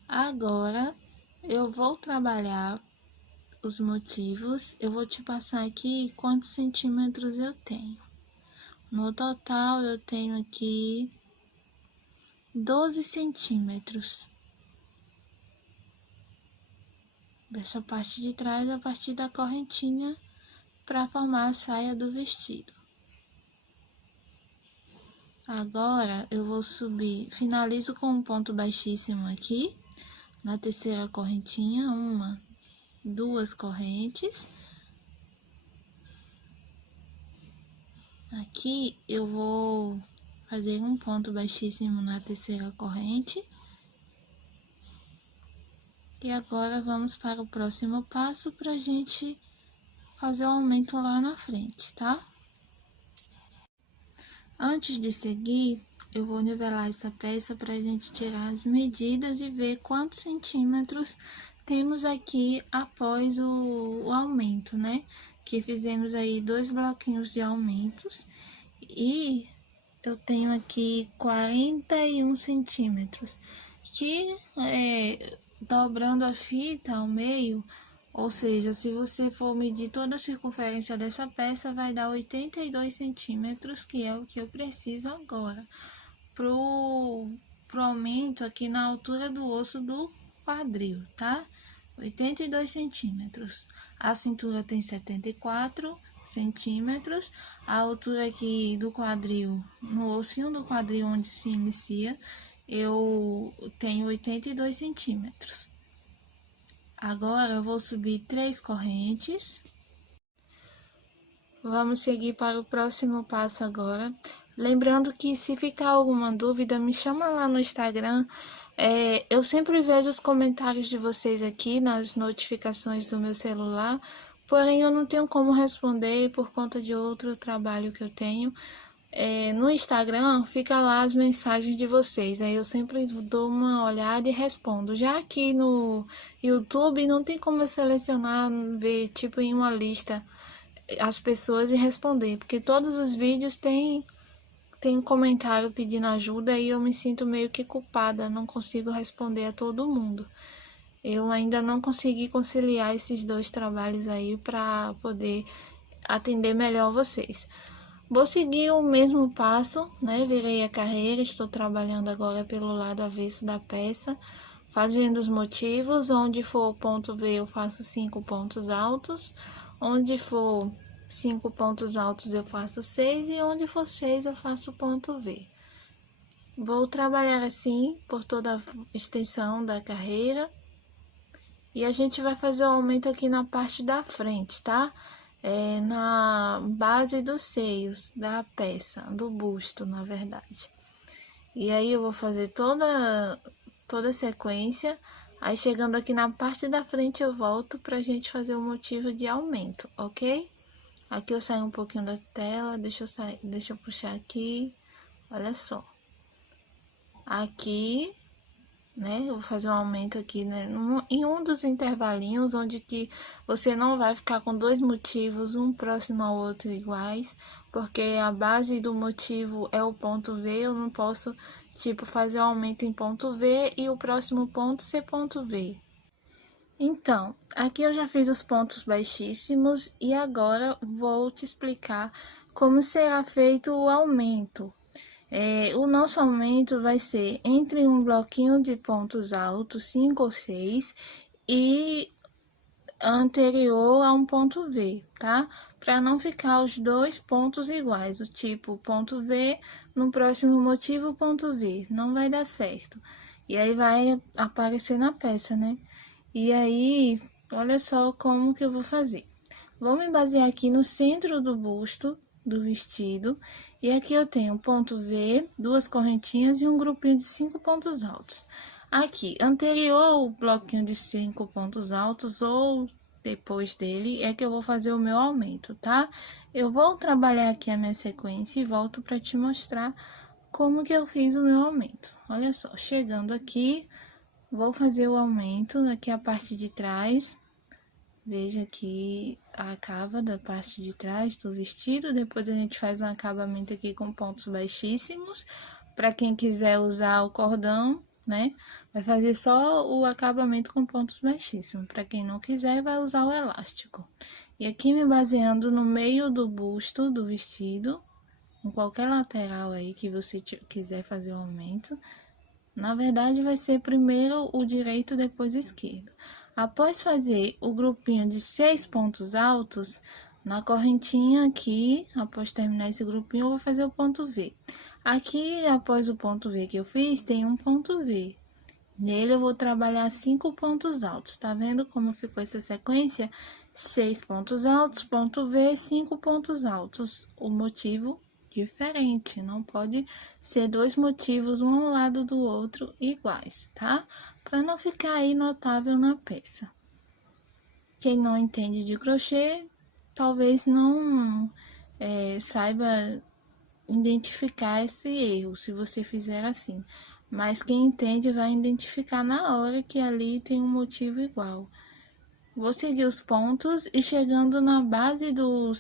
Agora, eu vou trabalhar os motivos. Eu vou te passar aqui quantos centímetros eu tenho. No total, eu tenho aqui 12 centímetros. Dessa parte de trás, a partir da correntinha, para formar a saia do vestido. Agora, eu vou subir, finalizo com um ponto baixíssimo aqui, na terceira correntinha, 1, 2 correntes. Aqui, eu vou fazer um ponto baixíssimo na terceira corrente. E agora, vamos para o próximo passo pra gente fazer o aumento lá na frente, tá? Antes de seguir, eu vou nivelar essa peça pra gente tirar as medidas e ver quantos centímetros temos aqui após o aumento, né? Que fizemos aí 2 bloquinhos de aumentos e eu tenho aqui 41 centímetros, que dobrando a fita ao meio, ou seja, se você for medir toda a circunferência dessa peça, vai dar 82 centímetros, que é o que eu preciso agora, pro aumento aqui na altura do osso do quadril, tá? 82 centímetros. A cintura tem 74 centímetros, a altura aqui do quadril, no ossinho do quadril onde se inicia, eu tenho 82 centímetros. Agora, eu vou subir 3 correntes. Vamos seguir para o próximo passo agora. Lembrando que se ficar alguma dúvida, me chama lá no Instagram. Eu sempre vejo os comentários de vocês aqui nas notificações do meu celular, porém eu não tenho como responder por conta de outro trabalho que eu tenho. No Instagram, fica lá as mensagens de vocês, aí eu sempre dou uma olhada e respondo. Já aqui no YouTube, não tem como eu selecionar, ver tipo em uma lista as pessoas e responder, porque todos os vídeos têm tem comentário pedindo ajuda e eu me sinto meio que culpada, não consigo responder a todo mundo. Eu ainda não consegui conciliar esses dois trabalhos aí para poder atender melhor vocês. Vou seguir o mesmo passo, né? Virei a carreira, estou trabalhando agora pelo lado avesso da peça, fazendo os motivos. Onde for o ponto V, eu faço 5 pontos altos. Onde for 5 pontos altos, eu faço 6. E onde for 6, eu faço ponto V. Vou trabalhar assim por toda a extensão da carreira. E a gente vai fazer o aumento aqui na parte da frente, tá? Na base dos seios da peça, do busto, na verdade. E aí eu vou fazer toda a sequência. Aí chegando aqui na parte da frente eu volto pra gente fazer o motivo de aumento, ok? Aqui eu saio um pouquinho da tela, deixa eu puxar aqui, olha só. Aqui, né, eu vou fazer um aumento aqui, né, em um dos intervalinhos, onde que você não vai ficar com dois motivos, um próximo ao outro iguais, porque a base do motivo é o ponto V, eu não posso, tipo, fazer o aumento em ponto V e o próximo ponto ser ponto V. Então, aqui eu já fiz os pontos baixíssimos e agora vou te explicar como será feito o aumento. O nosso aumento vai ser entre um bloquinho de pontos altos, 5 ou 6, e anterior a um ponto V, tá? Para não ficar os dois pontos iguais, o tipo ponto V, no próximo motivo ponto V, não vai dar certo. E aí vai aparecer na peça, né? E aí, olha só como que eu vou fazer. Vou me basear aqui no centro do busto do vestido. E aqui eu tenho ponto V, duas correntinhas e um grupinho de 5 pontos altos. Aqui, anterior ao bloquinho de 5 pontos altos ou depois dele, é que eu vou fazer o meu aumento, tá? Eu vou trabalhar aqui a minha sequência e volto para te mostrar como que eu fiz o meu aumento. Olha só, chegando aqui, vou fazer o aumento aqui a parte de trás. Veja aqui a cava da parte de trás do vestido. Depois a gente faz um acabamento aqui com pontos baixíssimos. Para quem quiser usar o cordão, né? Vai fazer só o acabamento com pontos baixíssimos. Para quem não quiser, vai usar o elástico. E aqui me baseando no meio do busto do vestido, em qualquer lateral aí que você quiser fazer o aumento. Na verdade, vai ser primeiro o direito, depois o esquerdo. Após fazer o grupinho de 6 pontos altos, na correntinha aqui, após terminar esse grupinho, eu vou fazer o ponto V. Aqui, após o ponto V que eu fiz, tem um ponto V. Nele, eu vou trabalhar 5 pontos altos. Tá vendo como ficou essa sequência? 6 pontos altos, ponto V, 5 pontos altos. O motivo diferente, não pode ser dois motivos um ao lado do outro iguais, tá? Para não ficar aí notável na peça. Quem não entende de crochê, talvez não saiba identificar esse erro, se você fizer assim. Mas quem entende vai identificar na hora que ali tem um motivo igual. Vou seguir os pontos e chegando na base do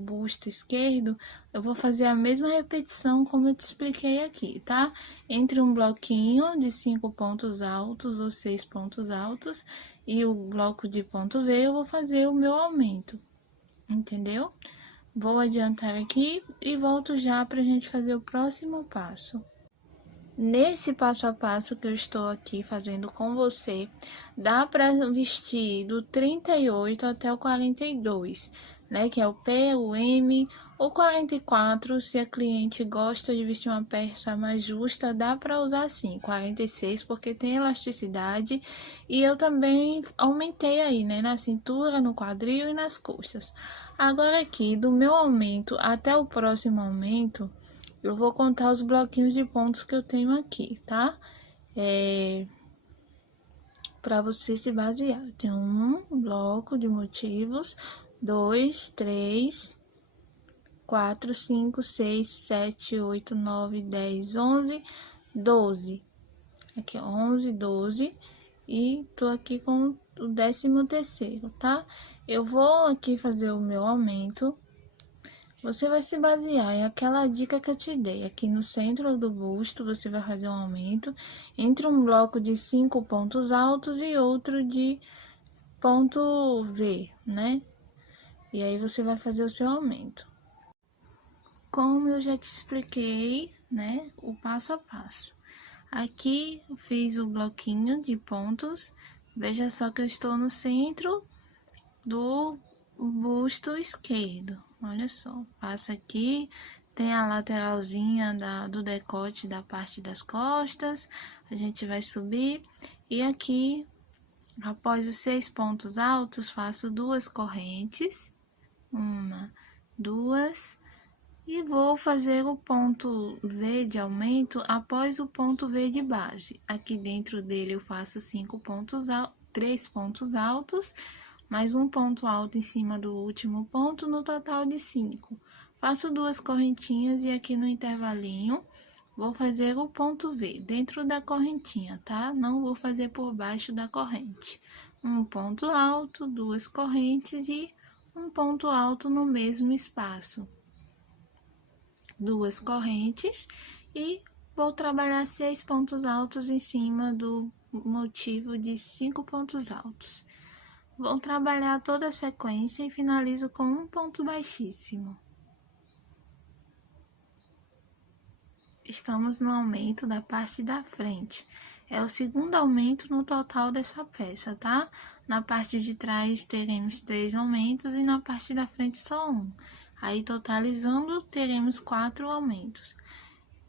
busto esquerdo, eu vou fazer a mesma repetição como eu te expliquei aqui, tá? Entre um bloquinho de 5 pontos altos ou 6 pontos altos e o bloco de ponto V, eu vou fazer o meu aumento, entendeu? Vou adiantar aqui e volto já pra gente fazer o próximo passo. Nesse passo a passo que eu estou aqui fazendo com você, dá para vestir do 38 até o 42, né? Que é o P, o M, o 44, se a cliente gosta de vestir uma peça mais justa, dá para usar sim, 46, porque tem elasticidade. E eu também aumentei aí, né? Na cintura, no quadril e nas coxas. Agora aqui, do meu aumento até o próximo aumento, eu vou contar os bloquinhos de pontos que eu tenho aqui, tá? Para você se basear. Eu tenho um bloco de motivos, 2, 3, 4, 5, 6, 7, 8, 9, 10, 11, 12. Aqui, 11, 12. E tô aqui com o 13º, tá? Eu vou aqui fazer o meu aumento. Você vai se basear em aquela dica que eu te dei. Aqui no centro do busto, você vai fazer um aumento entre um bloco de 5 pontos altos e outro de ponto V, né? E aí, você vai fazer o seu aumento. Como eu já te expliquei, né, o passo a passo. Aqui, eu fiz o bloquinho de pontos. Veja só que eu estou no centro do busto esquerdo. Olha só, passa aqui, tem a lateralzinha do decote da parte das costas. A gente vai subir e aqui, após os 6 pontos altos, faço 2 correntes. 1, 2, e vou fazer o ponto V de aumento após o ponto V de base. Aqui dentro dele eu faço 3 pontos altos, mais um ponto alto em cima do último ponto, no total de 5. Faço 2 correntinhas e aqui no intervalinho vou fazer o ponto V dentro da correntinha, tá? Não vou fazer por baixo da corrente. Um ponto alto, 2 correntes e um ponto alto no mesmo espaço. 2 correntes e vou trabalhar 6 pontos altos em cima do motivo de 5 pontos altos. Vou trabalhar toda a sequência e finalizo com um ponto baixíssimo. Estamos no aumento da parte da frente. É o segundo aumento no total dessa peça, tá? Na parte de trás teremos 3 aumentos e na parte da frente só 1. Aí, totalizando, teremos 4 aumentos.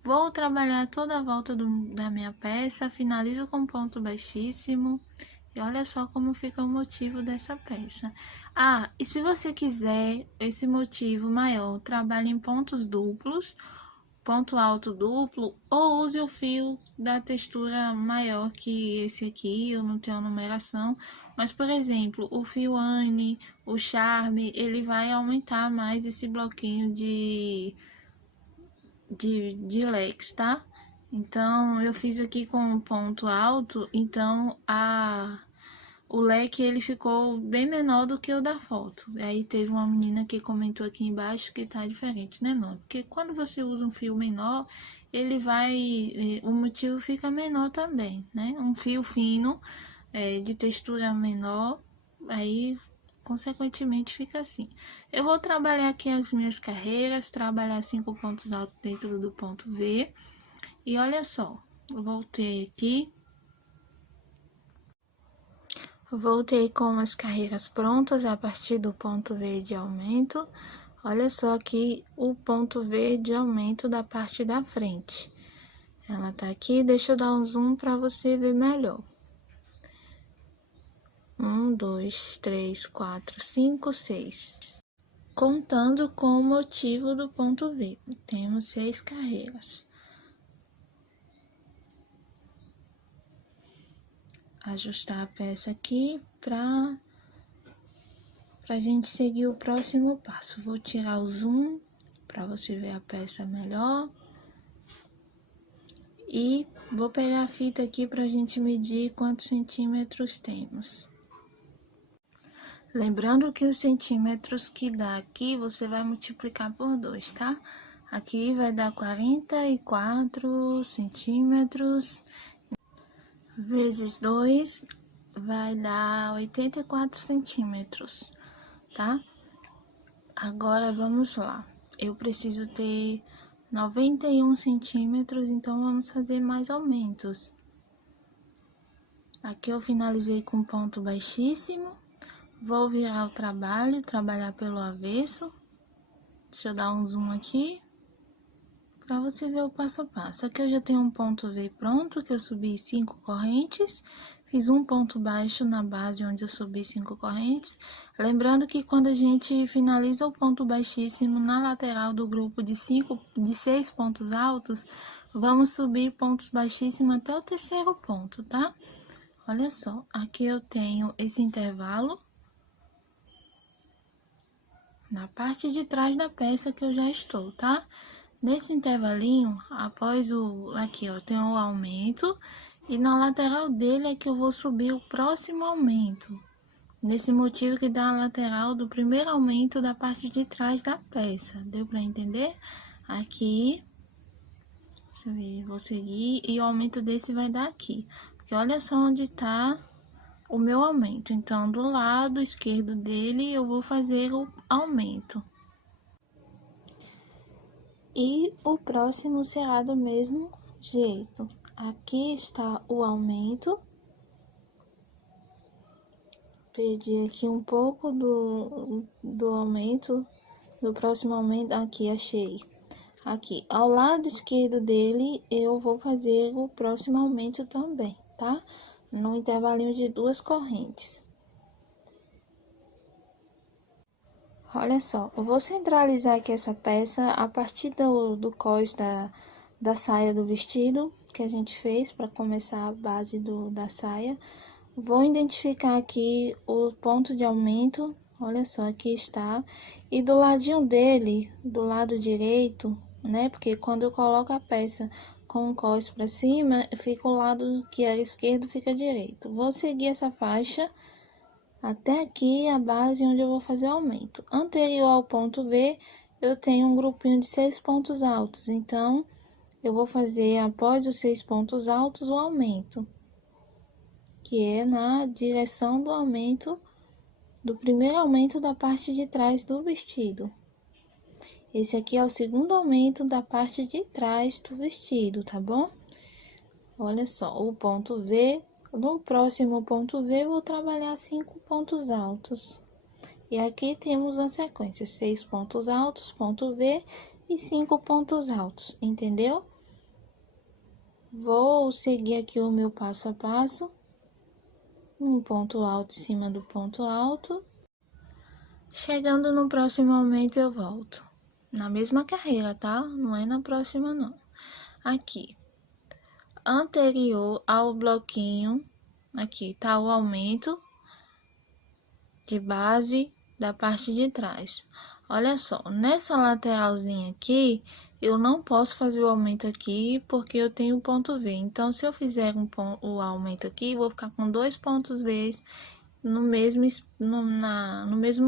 Vou trabalhar toda a volta da minha peça, finalizo com ponto baixíssimo. E olha só como fica o motivo dessa peça. Ah, e se você quiser esse motivo maior, trabalhe em pontos duplos, ponto alto duplo, ou use o fio da textura maior que esse aqui. Eu não tenho a numeração, mas, por exemplo, o fio Anne, o Charme, ele vai aumentar mais esse bloquinho de leques, tá? Então, eu fiz aqui com um ponto alto, então o leque ele ficou bem menor do que o da foto. E aí teve uma menina que comentou aqui embaixo que tá diferente, né, não? Porque quando você usa um fio menor, ele vai, o motivo fica menor também, né? Um fio fino, de textura menor, aí consequentemente fica assim. Eu vou trabalhar aqui as minhas carreiras, trabalhar 5 pontos altos dentro do ponto V. E olha só, voltei aqui. Voltei com as carreiras prontas a partir do ponto V de aumento. Olha só aqui o ponto V de aumento da parte da frente. Ela tá aqui, deixa eu dar um zoom para você ver melhor. 1, 2, 3, 4, 5, 6. Contando com o motivo do ponto V, temos 6 carreiras. Ajustar a peça aqui pra gente seguir o próximo passo. Vou tirar o zoom para você ver a peça melhor. E vou pegar a fita aqui pra gente medir quantos centímetros temos. Lembrando que os centímetros que dá aqui, você vai multiplicar por 2, tá? Aqui vai dar 44 centímetros. Vezes 2 vai dar 84 centímetros, tá? Agora, vamos lá. Eu preciso ter 91 centímetros, então vamos fazer mais aumentos. Aqui eu finalizei com ponto baixíssimo. Vou virar o trabalho, trabalhar pelo avesso. Deixa eu dar um zoom aqui, para você ver o passo a passo. Aqui eu já tenho um ponto V pronto, que eu subi 5 correntes. Fiz um ponto baixo na base onde eu subi 5 correntes. Lembrando que quando a gente finaliza o ponto baixíssimo na lateral do grupo de 6 pontos altos, vamos subir pontos baixíssimos até o terceiro ponto, tá? Olha só, aqui eu tenho esse intervalo na parte de trás da peça que eu já estou, tá? Nesse intervalinho, após aqui, ó, tem o aumento, e na lateral dele é que eu vou subir o próximo aumento. nesse motivo que dá a lateral do primeiro aumento da parte de trás da peça. Deu para entender? Aqui, deixa eu ver, vou seguir, e o aumento desse vai dar aqui. Porque olha só onde tá o meu aumento. Então, do lado esquerdo dele, eu vou fazer o aumento. E o próximo será do mesmo jeito. Aqui está o aumento. Perdi aqui um pouco do aumento, do próximo aumento. Aqui, achei. Aqui, ao lado esquerdo dele, eu vou fazer o próximo aumento também, tá? No intervalinho de 2 correntes. Olha só, eu vou centralizar aqui essa peça a partir do cós da saia do vestido que a gente fez para começar a base da saia. Vou identificar aqui o ponto de aumento, olha só, aqui está. E do ladinho dele, do lado direito, né, porque quando eu coloco a peça com o cós para cima, fica o lado que era esquerdo, fica direito. Vou seguir essa faixa até aqui a base onde eu vou fazer o aumento. Anterior ao ponto V, eu tenho um grupinho de 6 pontos altos, então, eu vou fazer após os 6 pontos altos o aumento, que é na direção do aumento, do primeiro aumento da parte de trás do vestido. Esse aqui é o segundo aumento da parte de trás do vestido, tá bom? Olha só, o ponto V. No próximo ponto V, eu vou trabalhar 5 pontos altos. E aqui temos a sequência, 6 pontos altos, ponto V e 5 pontos altos, entendeu? Vou seguir aqui o meu passo a passo. Um ponto alto em cima do ponto alto. Chegando no próximo aumento, eu volto. Na mesma carreira, tá? Não é na próxima, não. Aqui. Anterior ao bloquinho, aqui tá o aumento de base da parte de trás. Olha só, nessa lateralzinha aqui, eu não posso fazer o aumento aqui porque eu tenho ponto V. Então, se eu fizer o aumento aqui, vou ficar com 2 pontos V no mesmo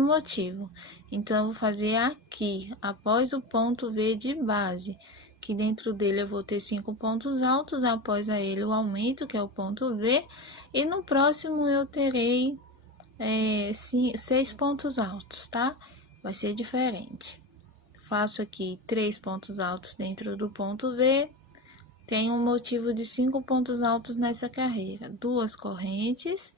motivo. Então, eu vou fazer aqui, após o ponto V de base, que dentro dele eu vou ter 5 pontos altos, após a ele o aumento, que é o ponto V, e no próximo eu terei 6 pontos altos, tá? Vai ser diferente. Faço aqui 3 pontos altos dentro do ponto V, tenho um motivo de 5 pontos altos nessa carreira, 2 correntes.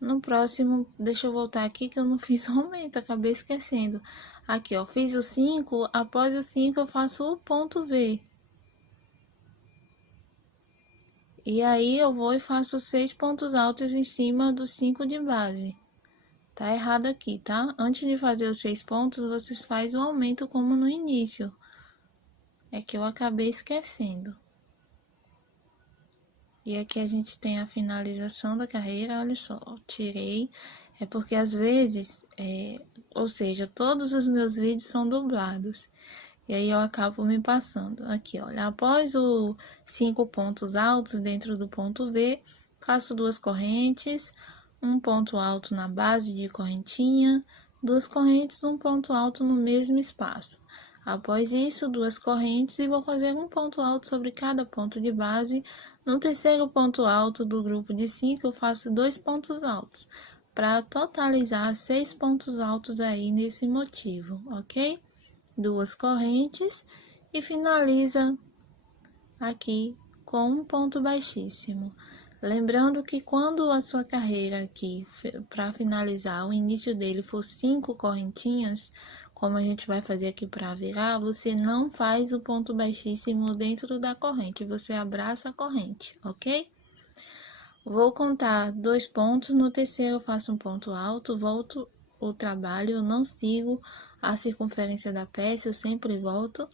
No próximo, deixa eu voltar aqui que eu não fiz o aumento, acabei esquecendo. Aqui, ó, fiz o 5, após o 5 eu faço o ponto V. E aí, eu vou e faço 6 pontos altos em cima dos 5 de base. Tá errado aqui, tá? Antes de fazer os 6 pontos, vocês fazem o aumento como no início. É que eu acabei esquecendo. E aqui a gente tem a finalização da carreira, olha só, tirei. É porque às vezes, ou seja, todos os meus vídeos são dublados. E aí eu acabo me passando. Aqui, olha, após os 5 pontos altos dentro do ponto V, faço 2 correntes, um ponto alto na base de correntinha, 2 correntes, um ponto alto no mesmo espaço. Após isso, 2 correntes e vou fazer um ponto alto sobre cada ponto de base. No terceiro ponto alto do grupo de 5, eu faço 2 pontos altos, para totalizar 6 pontos altos aí nesse motivo, ok? 2 correntes e finaliza aqui com um ponto baixíssimo. Lembrando que quando a sua carreira aqui, para finalizar, o início dele for 5 correntinhas, como a gente vai fazer aqui para virar, você não faz o ponto baixíssimo dentro da corrente, você abraça a corrente, ok? Vou contar 2 pontos, no terceiro eu faço um ponto alto, volto o trabalho, eu não sigo a circunferência da peça, eu sempre volto,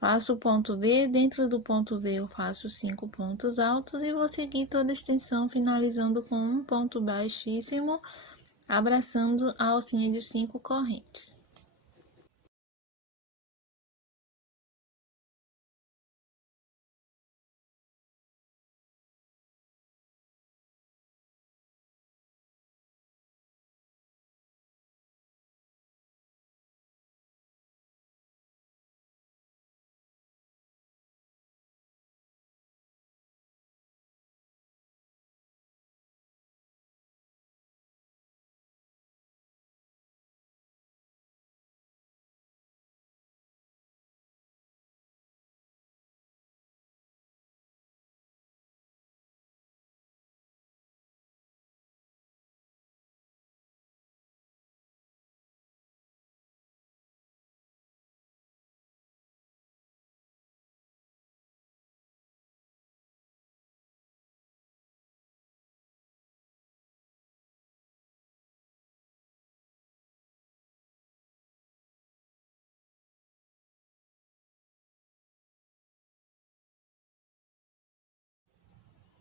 faço o ponto V, dentro do ponto V eu faço 5 pontos altos e vou seguir toda a extensão, finalizando com um ponto baixíssimo, abraçando a alcinha de 5 correntes.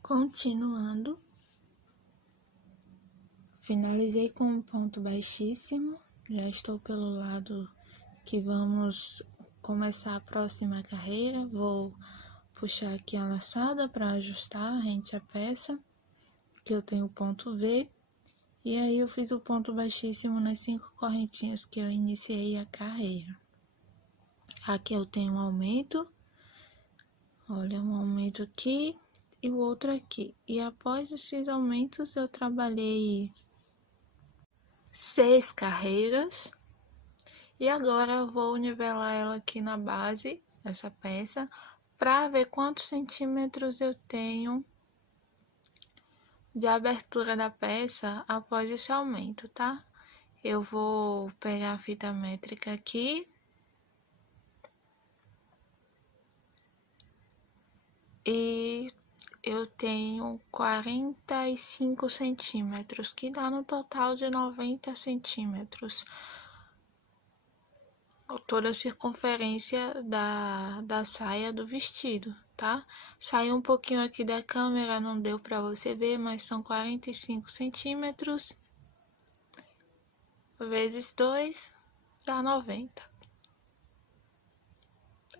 Continuando, finalizei com um ponto baixíssimo, já estou pelo lado que vamos começar a próxima carreira. Vou puxar aqui a laçada para ajustar rente a peça, que eu tenho o ponto V, e aí eu fiz o ponto baixíssimo nas 5 correntinhas que eu iniciei a carreira. Aqui eu tenho um aumento, olha, um aumento aqui e o outro aqui. E após esses aumentos eu trabalhei 6 carreiras. E agora eu vou nivelar ela aqui na base, essa peça, para ver quantos centímetros eu tenho de abertura da peça após esse aumento, tá? Eu vou pegar a fita métrica aqui e eu tenho 45 centímetros, que dá no total de 90 centímetros. Toda a circunferência da saia do vestido, tá? Saiu um pouquinho aqui da câmera, não deu para você ver, mas são 45 centímetros vezes 2 dá 90.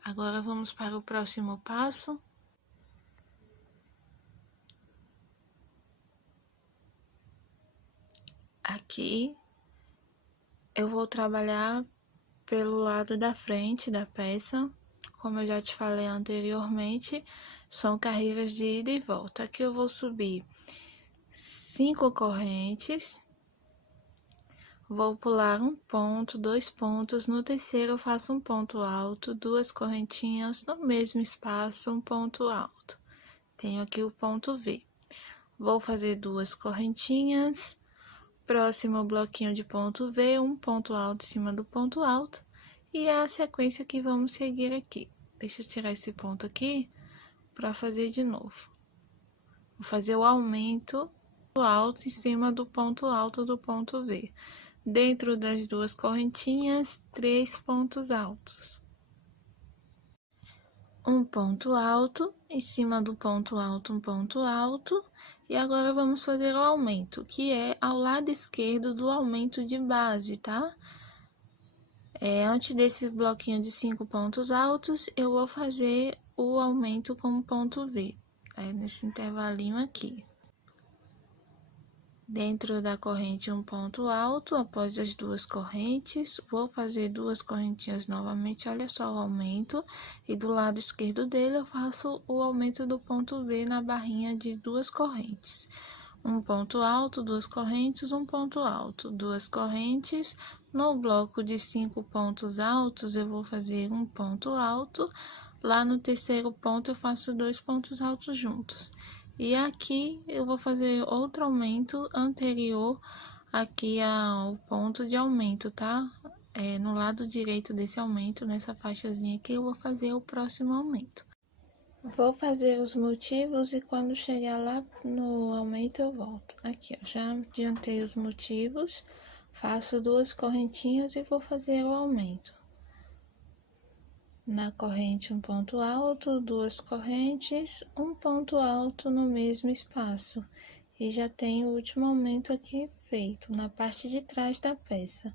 Agora vamos para o próximo passo. Aqui eu vou trabalhar pelo lado da frente da peça, como eu já te falei anteriormente, são carreiras de ida e volta. Aqui eu vou subir 5 correntes, vou pular um ponto, 2 pontos, no terceiro eu faço um ponto alto, 2 correntinhas, no mesmo espaço, um ponto alto. Tenho aqui o ponto V. Vou fazer 2 correntinhas, próximo bloquinho de ponto V, um ponto alto em cima do ponto alto, e é a sequência que vamos seguir aqui. Deixa eu tirar esse ponto aqui para fazer de novo. Vou fazer o aumento alto em cima do ponto alto do ponto V. Dentro das 2 correntinhas, 3 pontos altos. Um ponto alto, em cima do ponto alto, um ponto alto. E agora vamos fazer o aumento, que é ao lado esquerdo do aumento de base, tá? Antes desse bloquinho de 5 pontos altos, eu vou fazer o aumento com ponto V, nesse intervalinho aqui. Dentro da corrente, um ponto alto, após as 2 correntes, vou fazer 2 correntinhas novamente, olha só o aumento, e do lado esquerdo dele eu faço o aumento do ponto V na barrinha de 2 correntes. Um ponto alto, 2 correntes, um ponto alto, 2 correntes. No bloco de 5 pontos altos, eu vou fazer um ponto alto, lá no terceiro ponto eu faço 2 pontos altos juntos. E aqui eu vou fazer outro aumento anterior aqui ao ponto de aumento, tá? No lado direito desse aumento, nessa faixazinha aqui, eu vou fazer o próximo aumento. Vou fazer os motivos e quando chegar lá no aumento eu volto. Aqui, ó, já adiantei os motivos, faço 2 correntinhas e vou fazer o aumento. Na corrente, um ponto alto, 2 correntes, um ponto alto no mesmo espaço. E já tenho o último aumento aqui feito, na parte de trás da peça.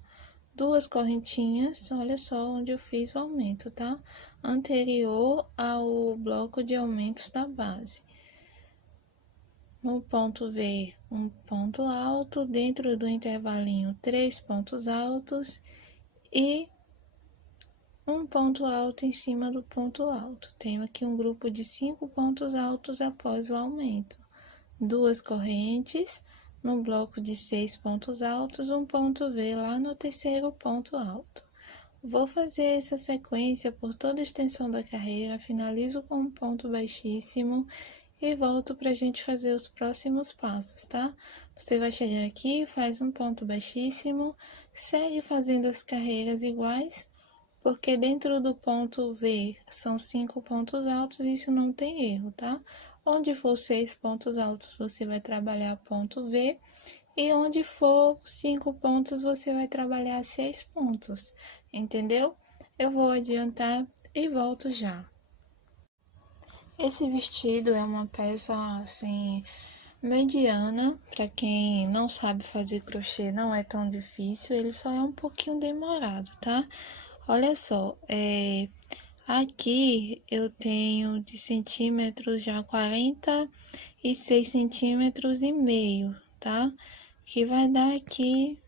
2 correntinhas, olha só onde eu fiz o aumento, tá? Anterior ao bloco de aumentos da base. No ponto V, um ponto alto, dentro do intervalinho, 3 pontos altos e um ponto alto em cima do ponto alto. Tenho aqui um grupo de 5 pontos altos após o aumento. 2 correntes, no bloco de 6 pontos altos, um ponto V lá no terceiro ponto alto. Vou fazer essa sequência por toda a extensão da carreira, finalizo com um ponto baixíssimo e volto para a gente fazer os próximos passos, tá? Você vai chegar aqui, faz um ponto baixíssimo, segue fazendo as carreiras iguais, porque dentro do ponto V são 5 pontos altos, isso não tem erro, tá? Onde for 6 pontos altos, você vai trabalhar ponto V, e onde for 5 pontos, você vai trabalhar 6 pontos, entendeu? Eu vou adiantar e volto já. Esse vestido é uma peça assim mediana, para quem não sabe fazer crochê não é tão difícil, ele só é um pouquinho demorado, tá? Olha só, aqui eu tenho de centímetros já 46,5 cm, tá? Que vai dar aqui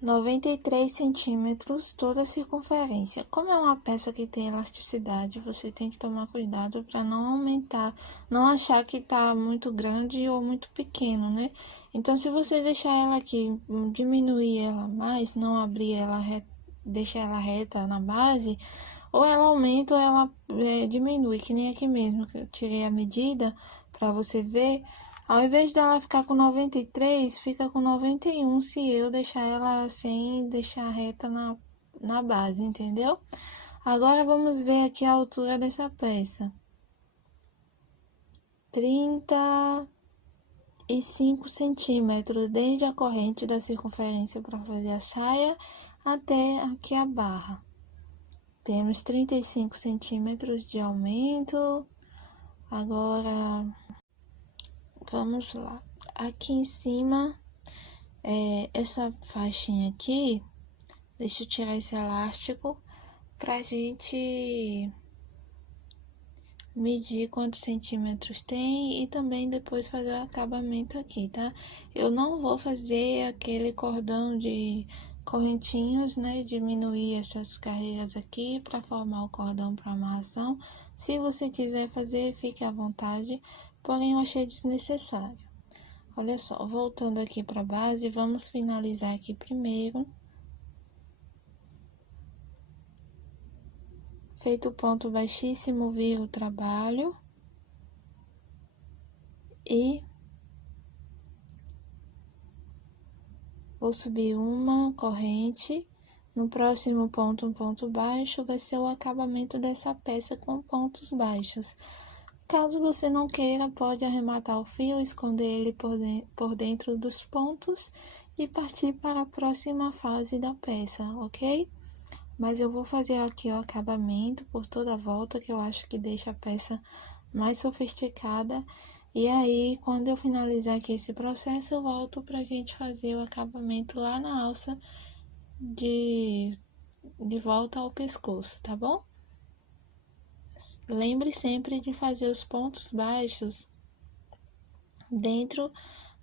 93 centímetros toda a circunferência. Como é uma peça que tem elasticidade, você tem que tomar cuidado para não aumentar, não achar que tá muito grande ou muito pequeno, né? Então, se você deixar ela aqui, diminuir ela mais, não abrir ela, deixar ela reta na base, ou ela aumenta ou ela diminui, que nem aqui mesmo, que eu tirei a medida para você ver. Ao invés dela ficar com 93, fica com 91 se eu deixar ela sem deixar reta na base, entendeu? Agora vamos ver aqui a altura dessa peça. 35 centímetros, desde a corrente da circunferência para fazer a saia até aqui a barra. Temos 35 centímetros de aumento. Agora, vamos lá. Aqui em cima, essa faixinha aqui, deixa eu tirar esse elástico pra gente medir quantos centímetros tem e também depois fazer o acabamento aqui, tá? Eu não vou fazer aquele cordão de correntinhas, né? Diminuir essas carreiras aqui para formar o cordão para amarração. Se você quiser fazer, fique à vontade, porém eu achei desnecessário. Olha só, voltando aqui para a base, vamos finalizar aqui primeiro. Feito o ponto baixíssimo, viro o trabalho e vou subir uma corrente. No próximo ponto, um ponto baixo, vai ser o acabamento dessa peça com pontos baixos. Caso você não queira, pode arrematar o fio, esconder ele por dentro dos pontos e partir para a próxima fase da peça, ok? Mas eu vou fazer aqui o acabamento por toda a volta, que eu acho que deixa a peça mais sofisticada. E aí, quando eu finalizar aqui esse processo, eu volto pra gente fazer o acabamento lá na alça de volta ao pescoço, tá bom? Lembre sempre de fazer os pontos baixos dentro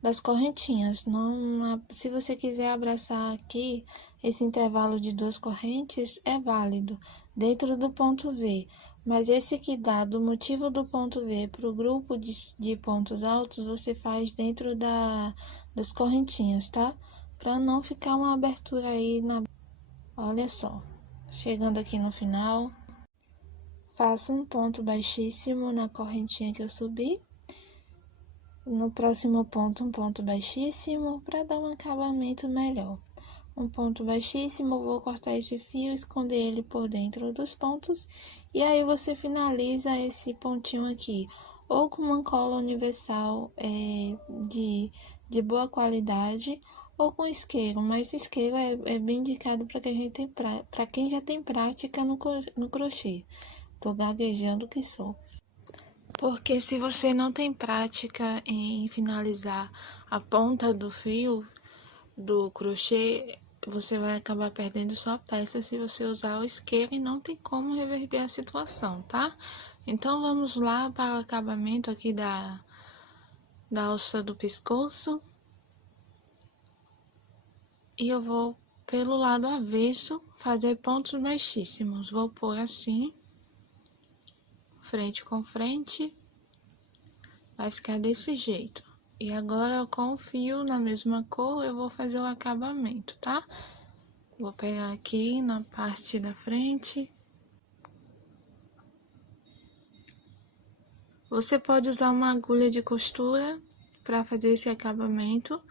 das correntinhas. Não, se você quiser abraçar aqui esse intervalo de duas correntes, é válido dentro do ponto V. Mas esse que dá do motivo do ponto V para o grupo de pontos altos, você faz dentro das correntinhas, tá? Para não ficar uma abertura aí na... Olha só, chegando aqui no final, faço um ponto baixíssimo na correntinha que eu subi. No próximo ponto, um ponto baixíssimo, para dar um acabamento melhor. Um ponto baixíssimo, vou cortar esse fio, esconder ele por dentro dos pontos, e aí você finaliza esse pontinho aqui, ou com uma cola universal de boa qualidade, ou com isqueiro, mas isqueiro é bem indicado para quem já tem prática no crochê. Tô gaguejando que sou. Porque se você não tem prática em finalizar a ponta do fio do crochê, você vai acabar perdendo sua peça se você usar o isqueiro e não tem como reverter a situação, tá? Então, vamos lá para o acabamento aqui da alça do pescoço. E eu vou pelo lado avesso fazer pontos baixíssimos. Vou pôr assim, frente com frente. Vai ficar desse jeito. E agora, com o fio na mesma cor, eu vou fazer o acabamento, tá? Vou pegar aqui na parte da frente. Você pode usar uma agulha de costura para fazer esse acabamento.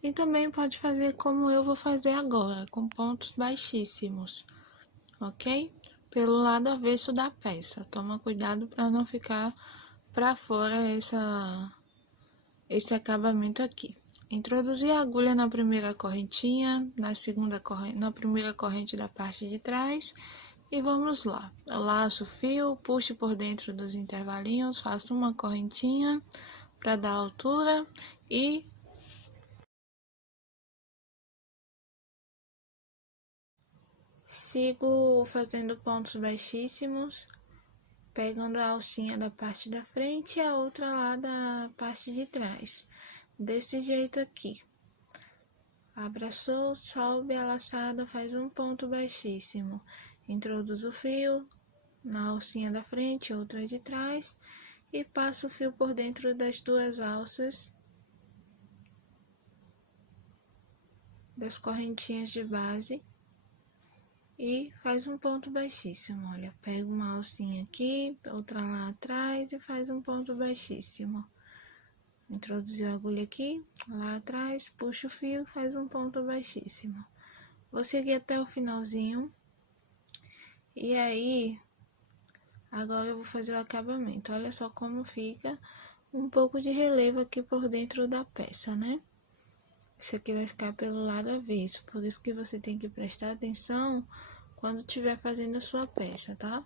E também pode fazer como eu vou fazer agora, com pontos baixíssimos, ok? Pelo lado avesso da peça. Toma cuidado para não ficar para fora esse acabamento aqui. Introduzir a agulha na primeira correntinha, na primeira corrente da parte de trás E vamos lá. Eu laço o fio, puxo por dentro dos intervalinhos, faço uma correntinha para dar altura e sigo fazendo pontos baixíssimos, pegando a alcinha da parte da frente e a outra lá da parte de trás. Desse jeito aqui. Abraçou, sobe a laçada, faz um ponto baixíssimo. Introduz o fio na alcinha da frente, outra de trás, e passa o fio por dentro das duas alças das correntinhas de base e faz um ponto baixíssimo. Olha, pega uma alcinha aqui, outra lá atrás e faz um ponto baixíssimo. Introduziu a agulha aqui, lá atrás, puxa o fio e faz um ponto baixíssimo. Vou seguir até o finalzinho. E aí, agora eu vou fazer o acabamento. Olha só como fica um pouco de relevo aqui por dentro da peça, né? Isso aqui vai ficar pelo lado avesso, por isso que você tem que prestar atenção quando estiver fazendo a sua peça, tá?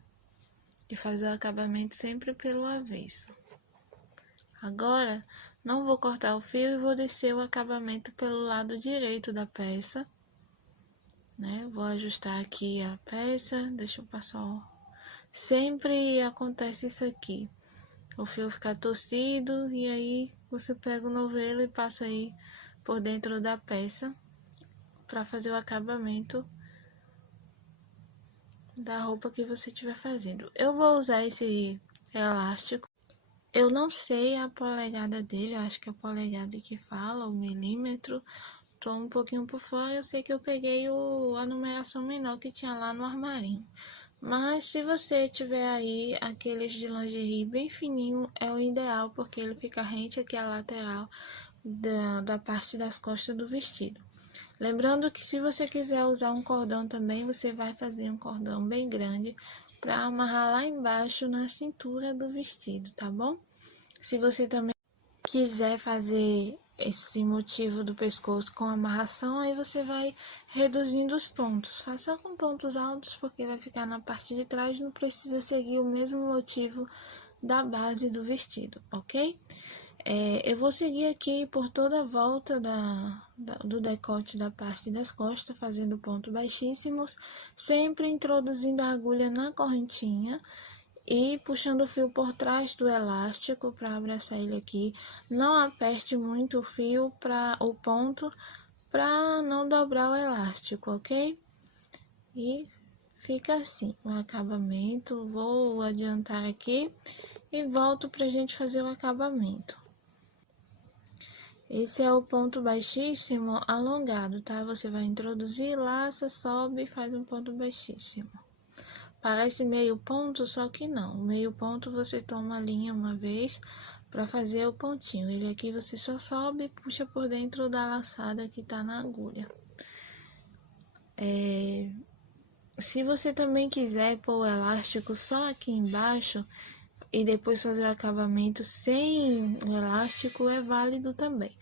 E fazer o acabamento sempre pelo avesso. Agora, não vou cortar o fio e vou descer o acabamento pelo lado direito da peça, né? Vou ajustar aqui a peça, deixa eu passar ó. Sempre acontece isso aqui, o fio fica torcido e aí você pega o novelo e passa aí por dentro da peça para fazer o acabamento da roupa que você estiver fazendo. Eu vou usar esse elástico. Eu não sei a polegada dele, acho que é a polegada que fala, o milímetro. Tô um pouquinho por fora, eu sei que eu peguei a numeração menor que tinha lá no armarinho. Mas se você tiver aí aqueles de lingerie bem fininho, é o ideal, porque ele fica rente aqui à lateral da parte das costas do vestido. Lembrando que se você quiser usar um cordão também, você vai fazer um cordão bem grande para amarrar lá embaixo na cintura do vestido, tá bom? Se você também quiser fazer esse motivo do pescoço com amarração, aí você vai reduzindo os pontos. Faça com pontos altos, porque vai ficar na parte de trás, não precisa seguir o mesmo motivo da base do vestido, ok? Eu vou seguir aqui por toda a volta do decote da parte das costas, fazendo pontos baixíssimos, sempre introduzindo a agulha na correntinha e puxando o fio por trás do elástico para abraçar ele aqui. Não aperte muito o fio para o ponto para não dobrar o elástico, ok? E fica assim o acabamento. Vou adiantar aqui e volto para a gente fazer o acabamento. Esse é o ponto baixíssimo alongado, tá? Você vai introduzir, laça, sobe e faz um ponto baixíssimo. Parece meio ponto, só que não. Meio ponto você toma a linha uma vez para fazer o pontinho. Ele aqui você só sobe e puxa por dentro da laçada que tá na agulha. Se você também quiser pôr o elástico só aqui embaixo e depois fazer o acabamento sem o elástico, é válido também.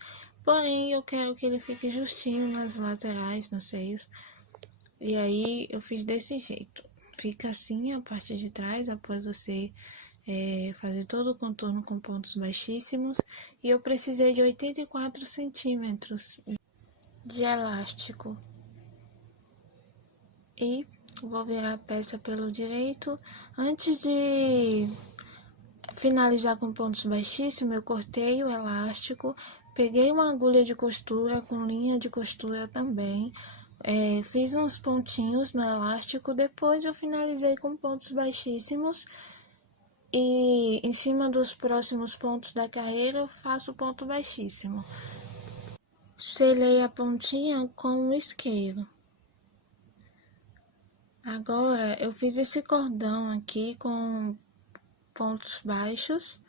Porém, eu quero que ele fique justinho nas laterais, nos seios. E aí, eu fiz desse jeito. Fica assim a parte de trás, após você fazer todo o contorno com pontos baixíssimos. E eu precisei de 84 centímetros de elástico. E vou virar a peça pelo direito. Antes de finalizar com pontos baixíssimos, eu cortei o elástico, peguei uma agulha de costura com linha de costura também, fiz uns pontinhos no elástico, depois eu finalizei com pontos baixíssimos e em cima dos próximos pontos da carreira eu faço ponto baixíssimo. Selei a pontinha com o isqueiro. Agora eu fiz esse cordão aqui com pontos baixos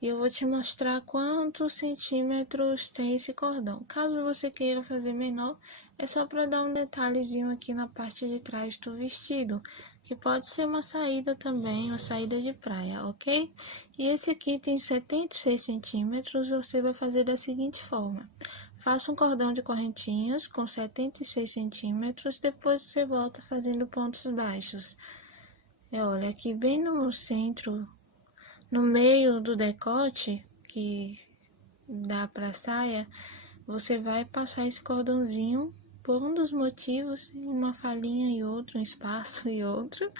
e eu vou te mostrar quantos centímetros tem esse cordão. Caso você queira fazer menor, é só para dar um detalhezinho aqui na parte de trás do vestido, que pode ser uma saída também, uma saída de praia, ok? E esse aqui tem 76 centímetros, você vai fazer da seguinte forma. Faça um cordão de correntinhas com 76 centímetros, depois você volta fazendo pontos baixos. Olha, aqui bem no centro, no meio do decote, que dá pra saia, você vai passar esse cordãozinho por um dos motivos, uma falhinha e outro, um espaço e outro,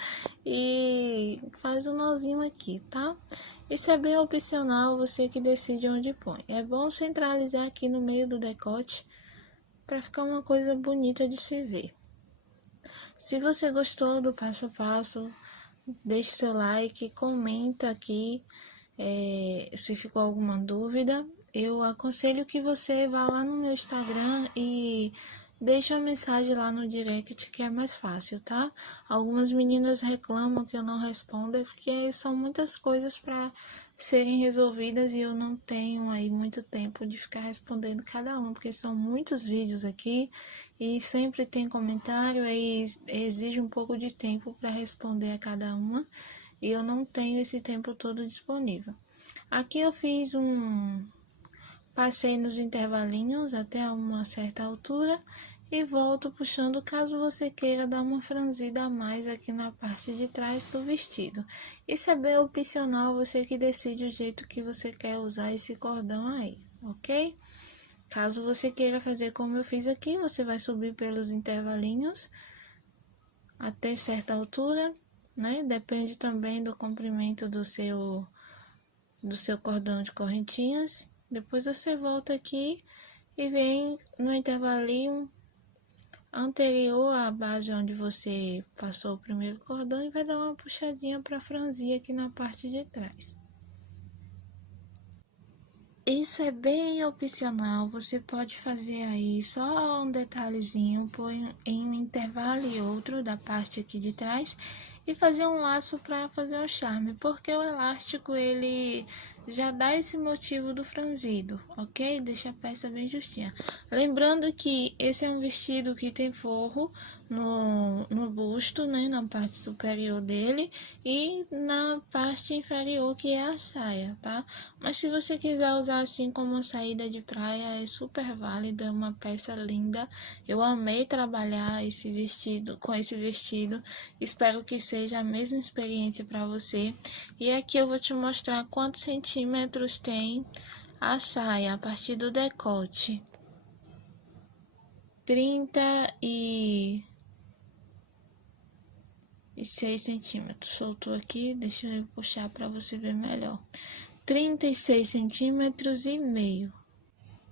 e faz um nozinho aqui, tá? Isso é bem opcional, você que decide onde põe. É bom centralizar aqui no meio do decote, para ficar uma coisa bonita de se ver. Se você gostou do passo a passo, deixe seu like, comenta aqui se ficou alguma dúvida. Eu aconselho que você vá lá no meu Instagram e deixe uma mensagem lá no direct, que é mais fácil, tá? Algumas meninas reclamam que eu não respondo, porque são muitas coisas para serem resolvidas e eu não tenho aí muito tempo de ficar respondendo cada um, porque são muitos vídeos aqui e sempre tem comentário, aí exige um pouco de tempo para responder a cada uma e eu não tenho esse tempo todo disponível. Aqui eu fiz passei nos intervalinhos até uma certa altura e volto puxando caso você queira dar uma franzida a mais aqui na parte de trás do vestido. Isso é bem opcional, você que decide o jeito que você quer usar esse cordão aí, ok? Caso você queira fazer como eu fiz aqui, você vai subir pelos intervalinhos até certa altura, né? Depende também do comprimento do seu cordão de correntinhas. Depois você volta aqui e vem no intervalinho anterior à base onde você passou o primeiro cordão e vai dar uma puxadinha para franzir aqui na parte de trás. Isso é bem opcional, você pode fazer aí só um detalhezinho, põe em um intervalo e outro da parte aqui de trás e fazer um laço para fazer o charme, porque o elástico ele já dá esse motivo do franzido, ok? Deixa a peça bem justinha. Lembrando que esse é um vestido que tem forro no busto, né, na parte superior dele e na parte inferior que é a saia, tá? Mas se você quiser usar assim como uma saída de praia, é super válido, é uma peça linda. Eu amei trabalhar esse vestido com esse vestido. Espero que seja a mesma experiência para você. E aqui eu vou te mostrar quantos centímetros tem a saia a partir do decote. 36 centímetros. Soltou aqui, deixa eu puxar para você ver melhor. 36 centímetros e meio.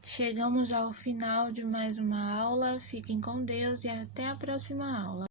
Chegamos ao final de mais uma aula. Fiquem com Deus e até a próxima aula.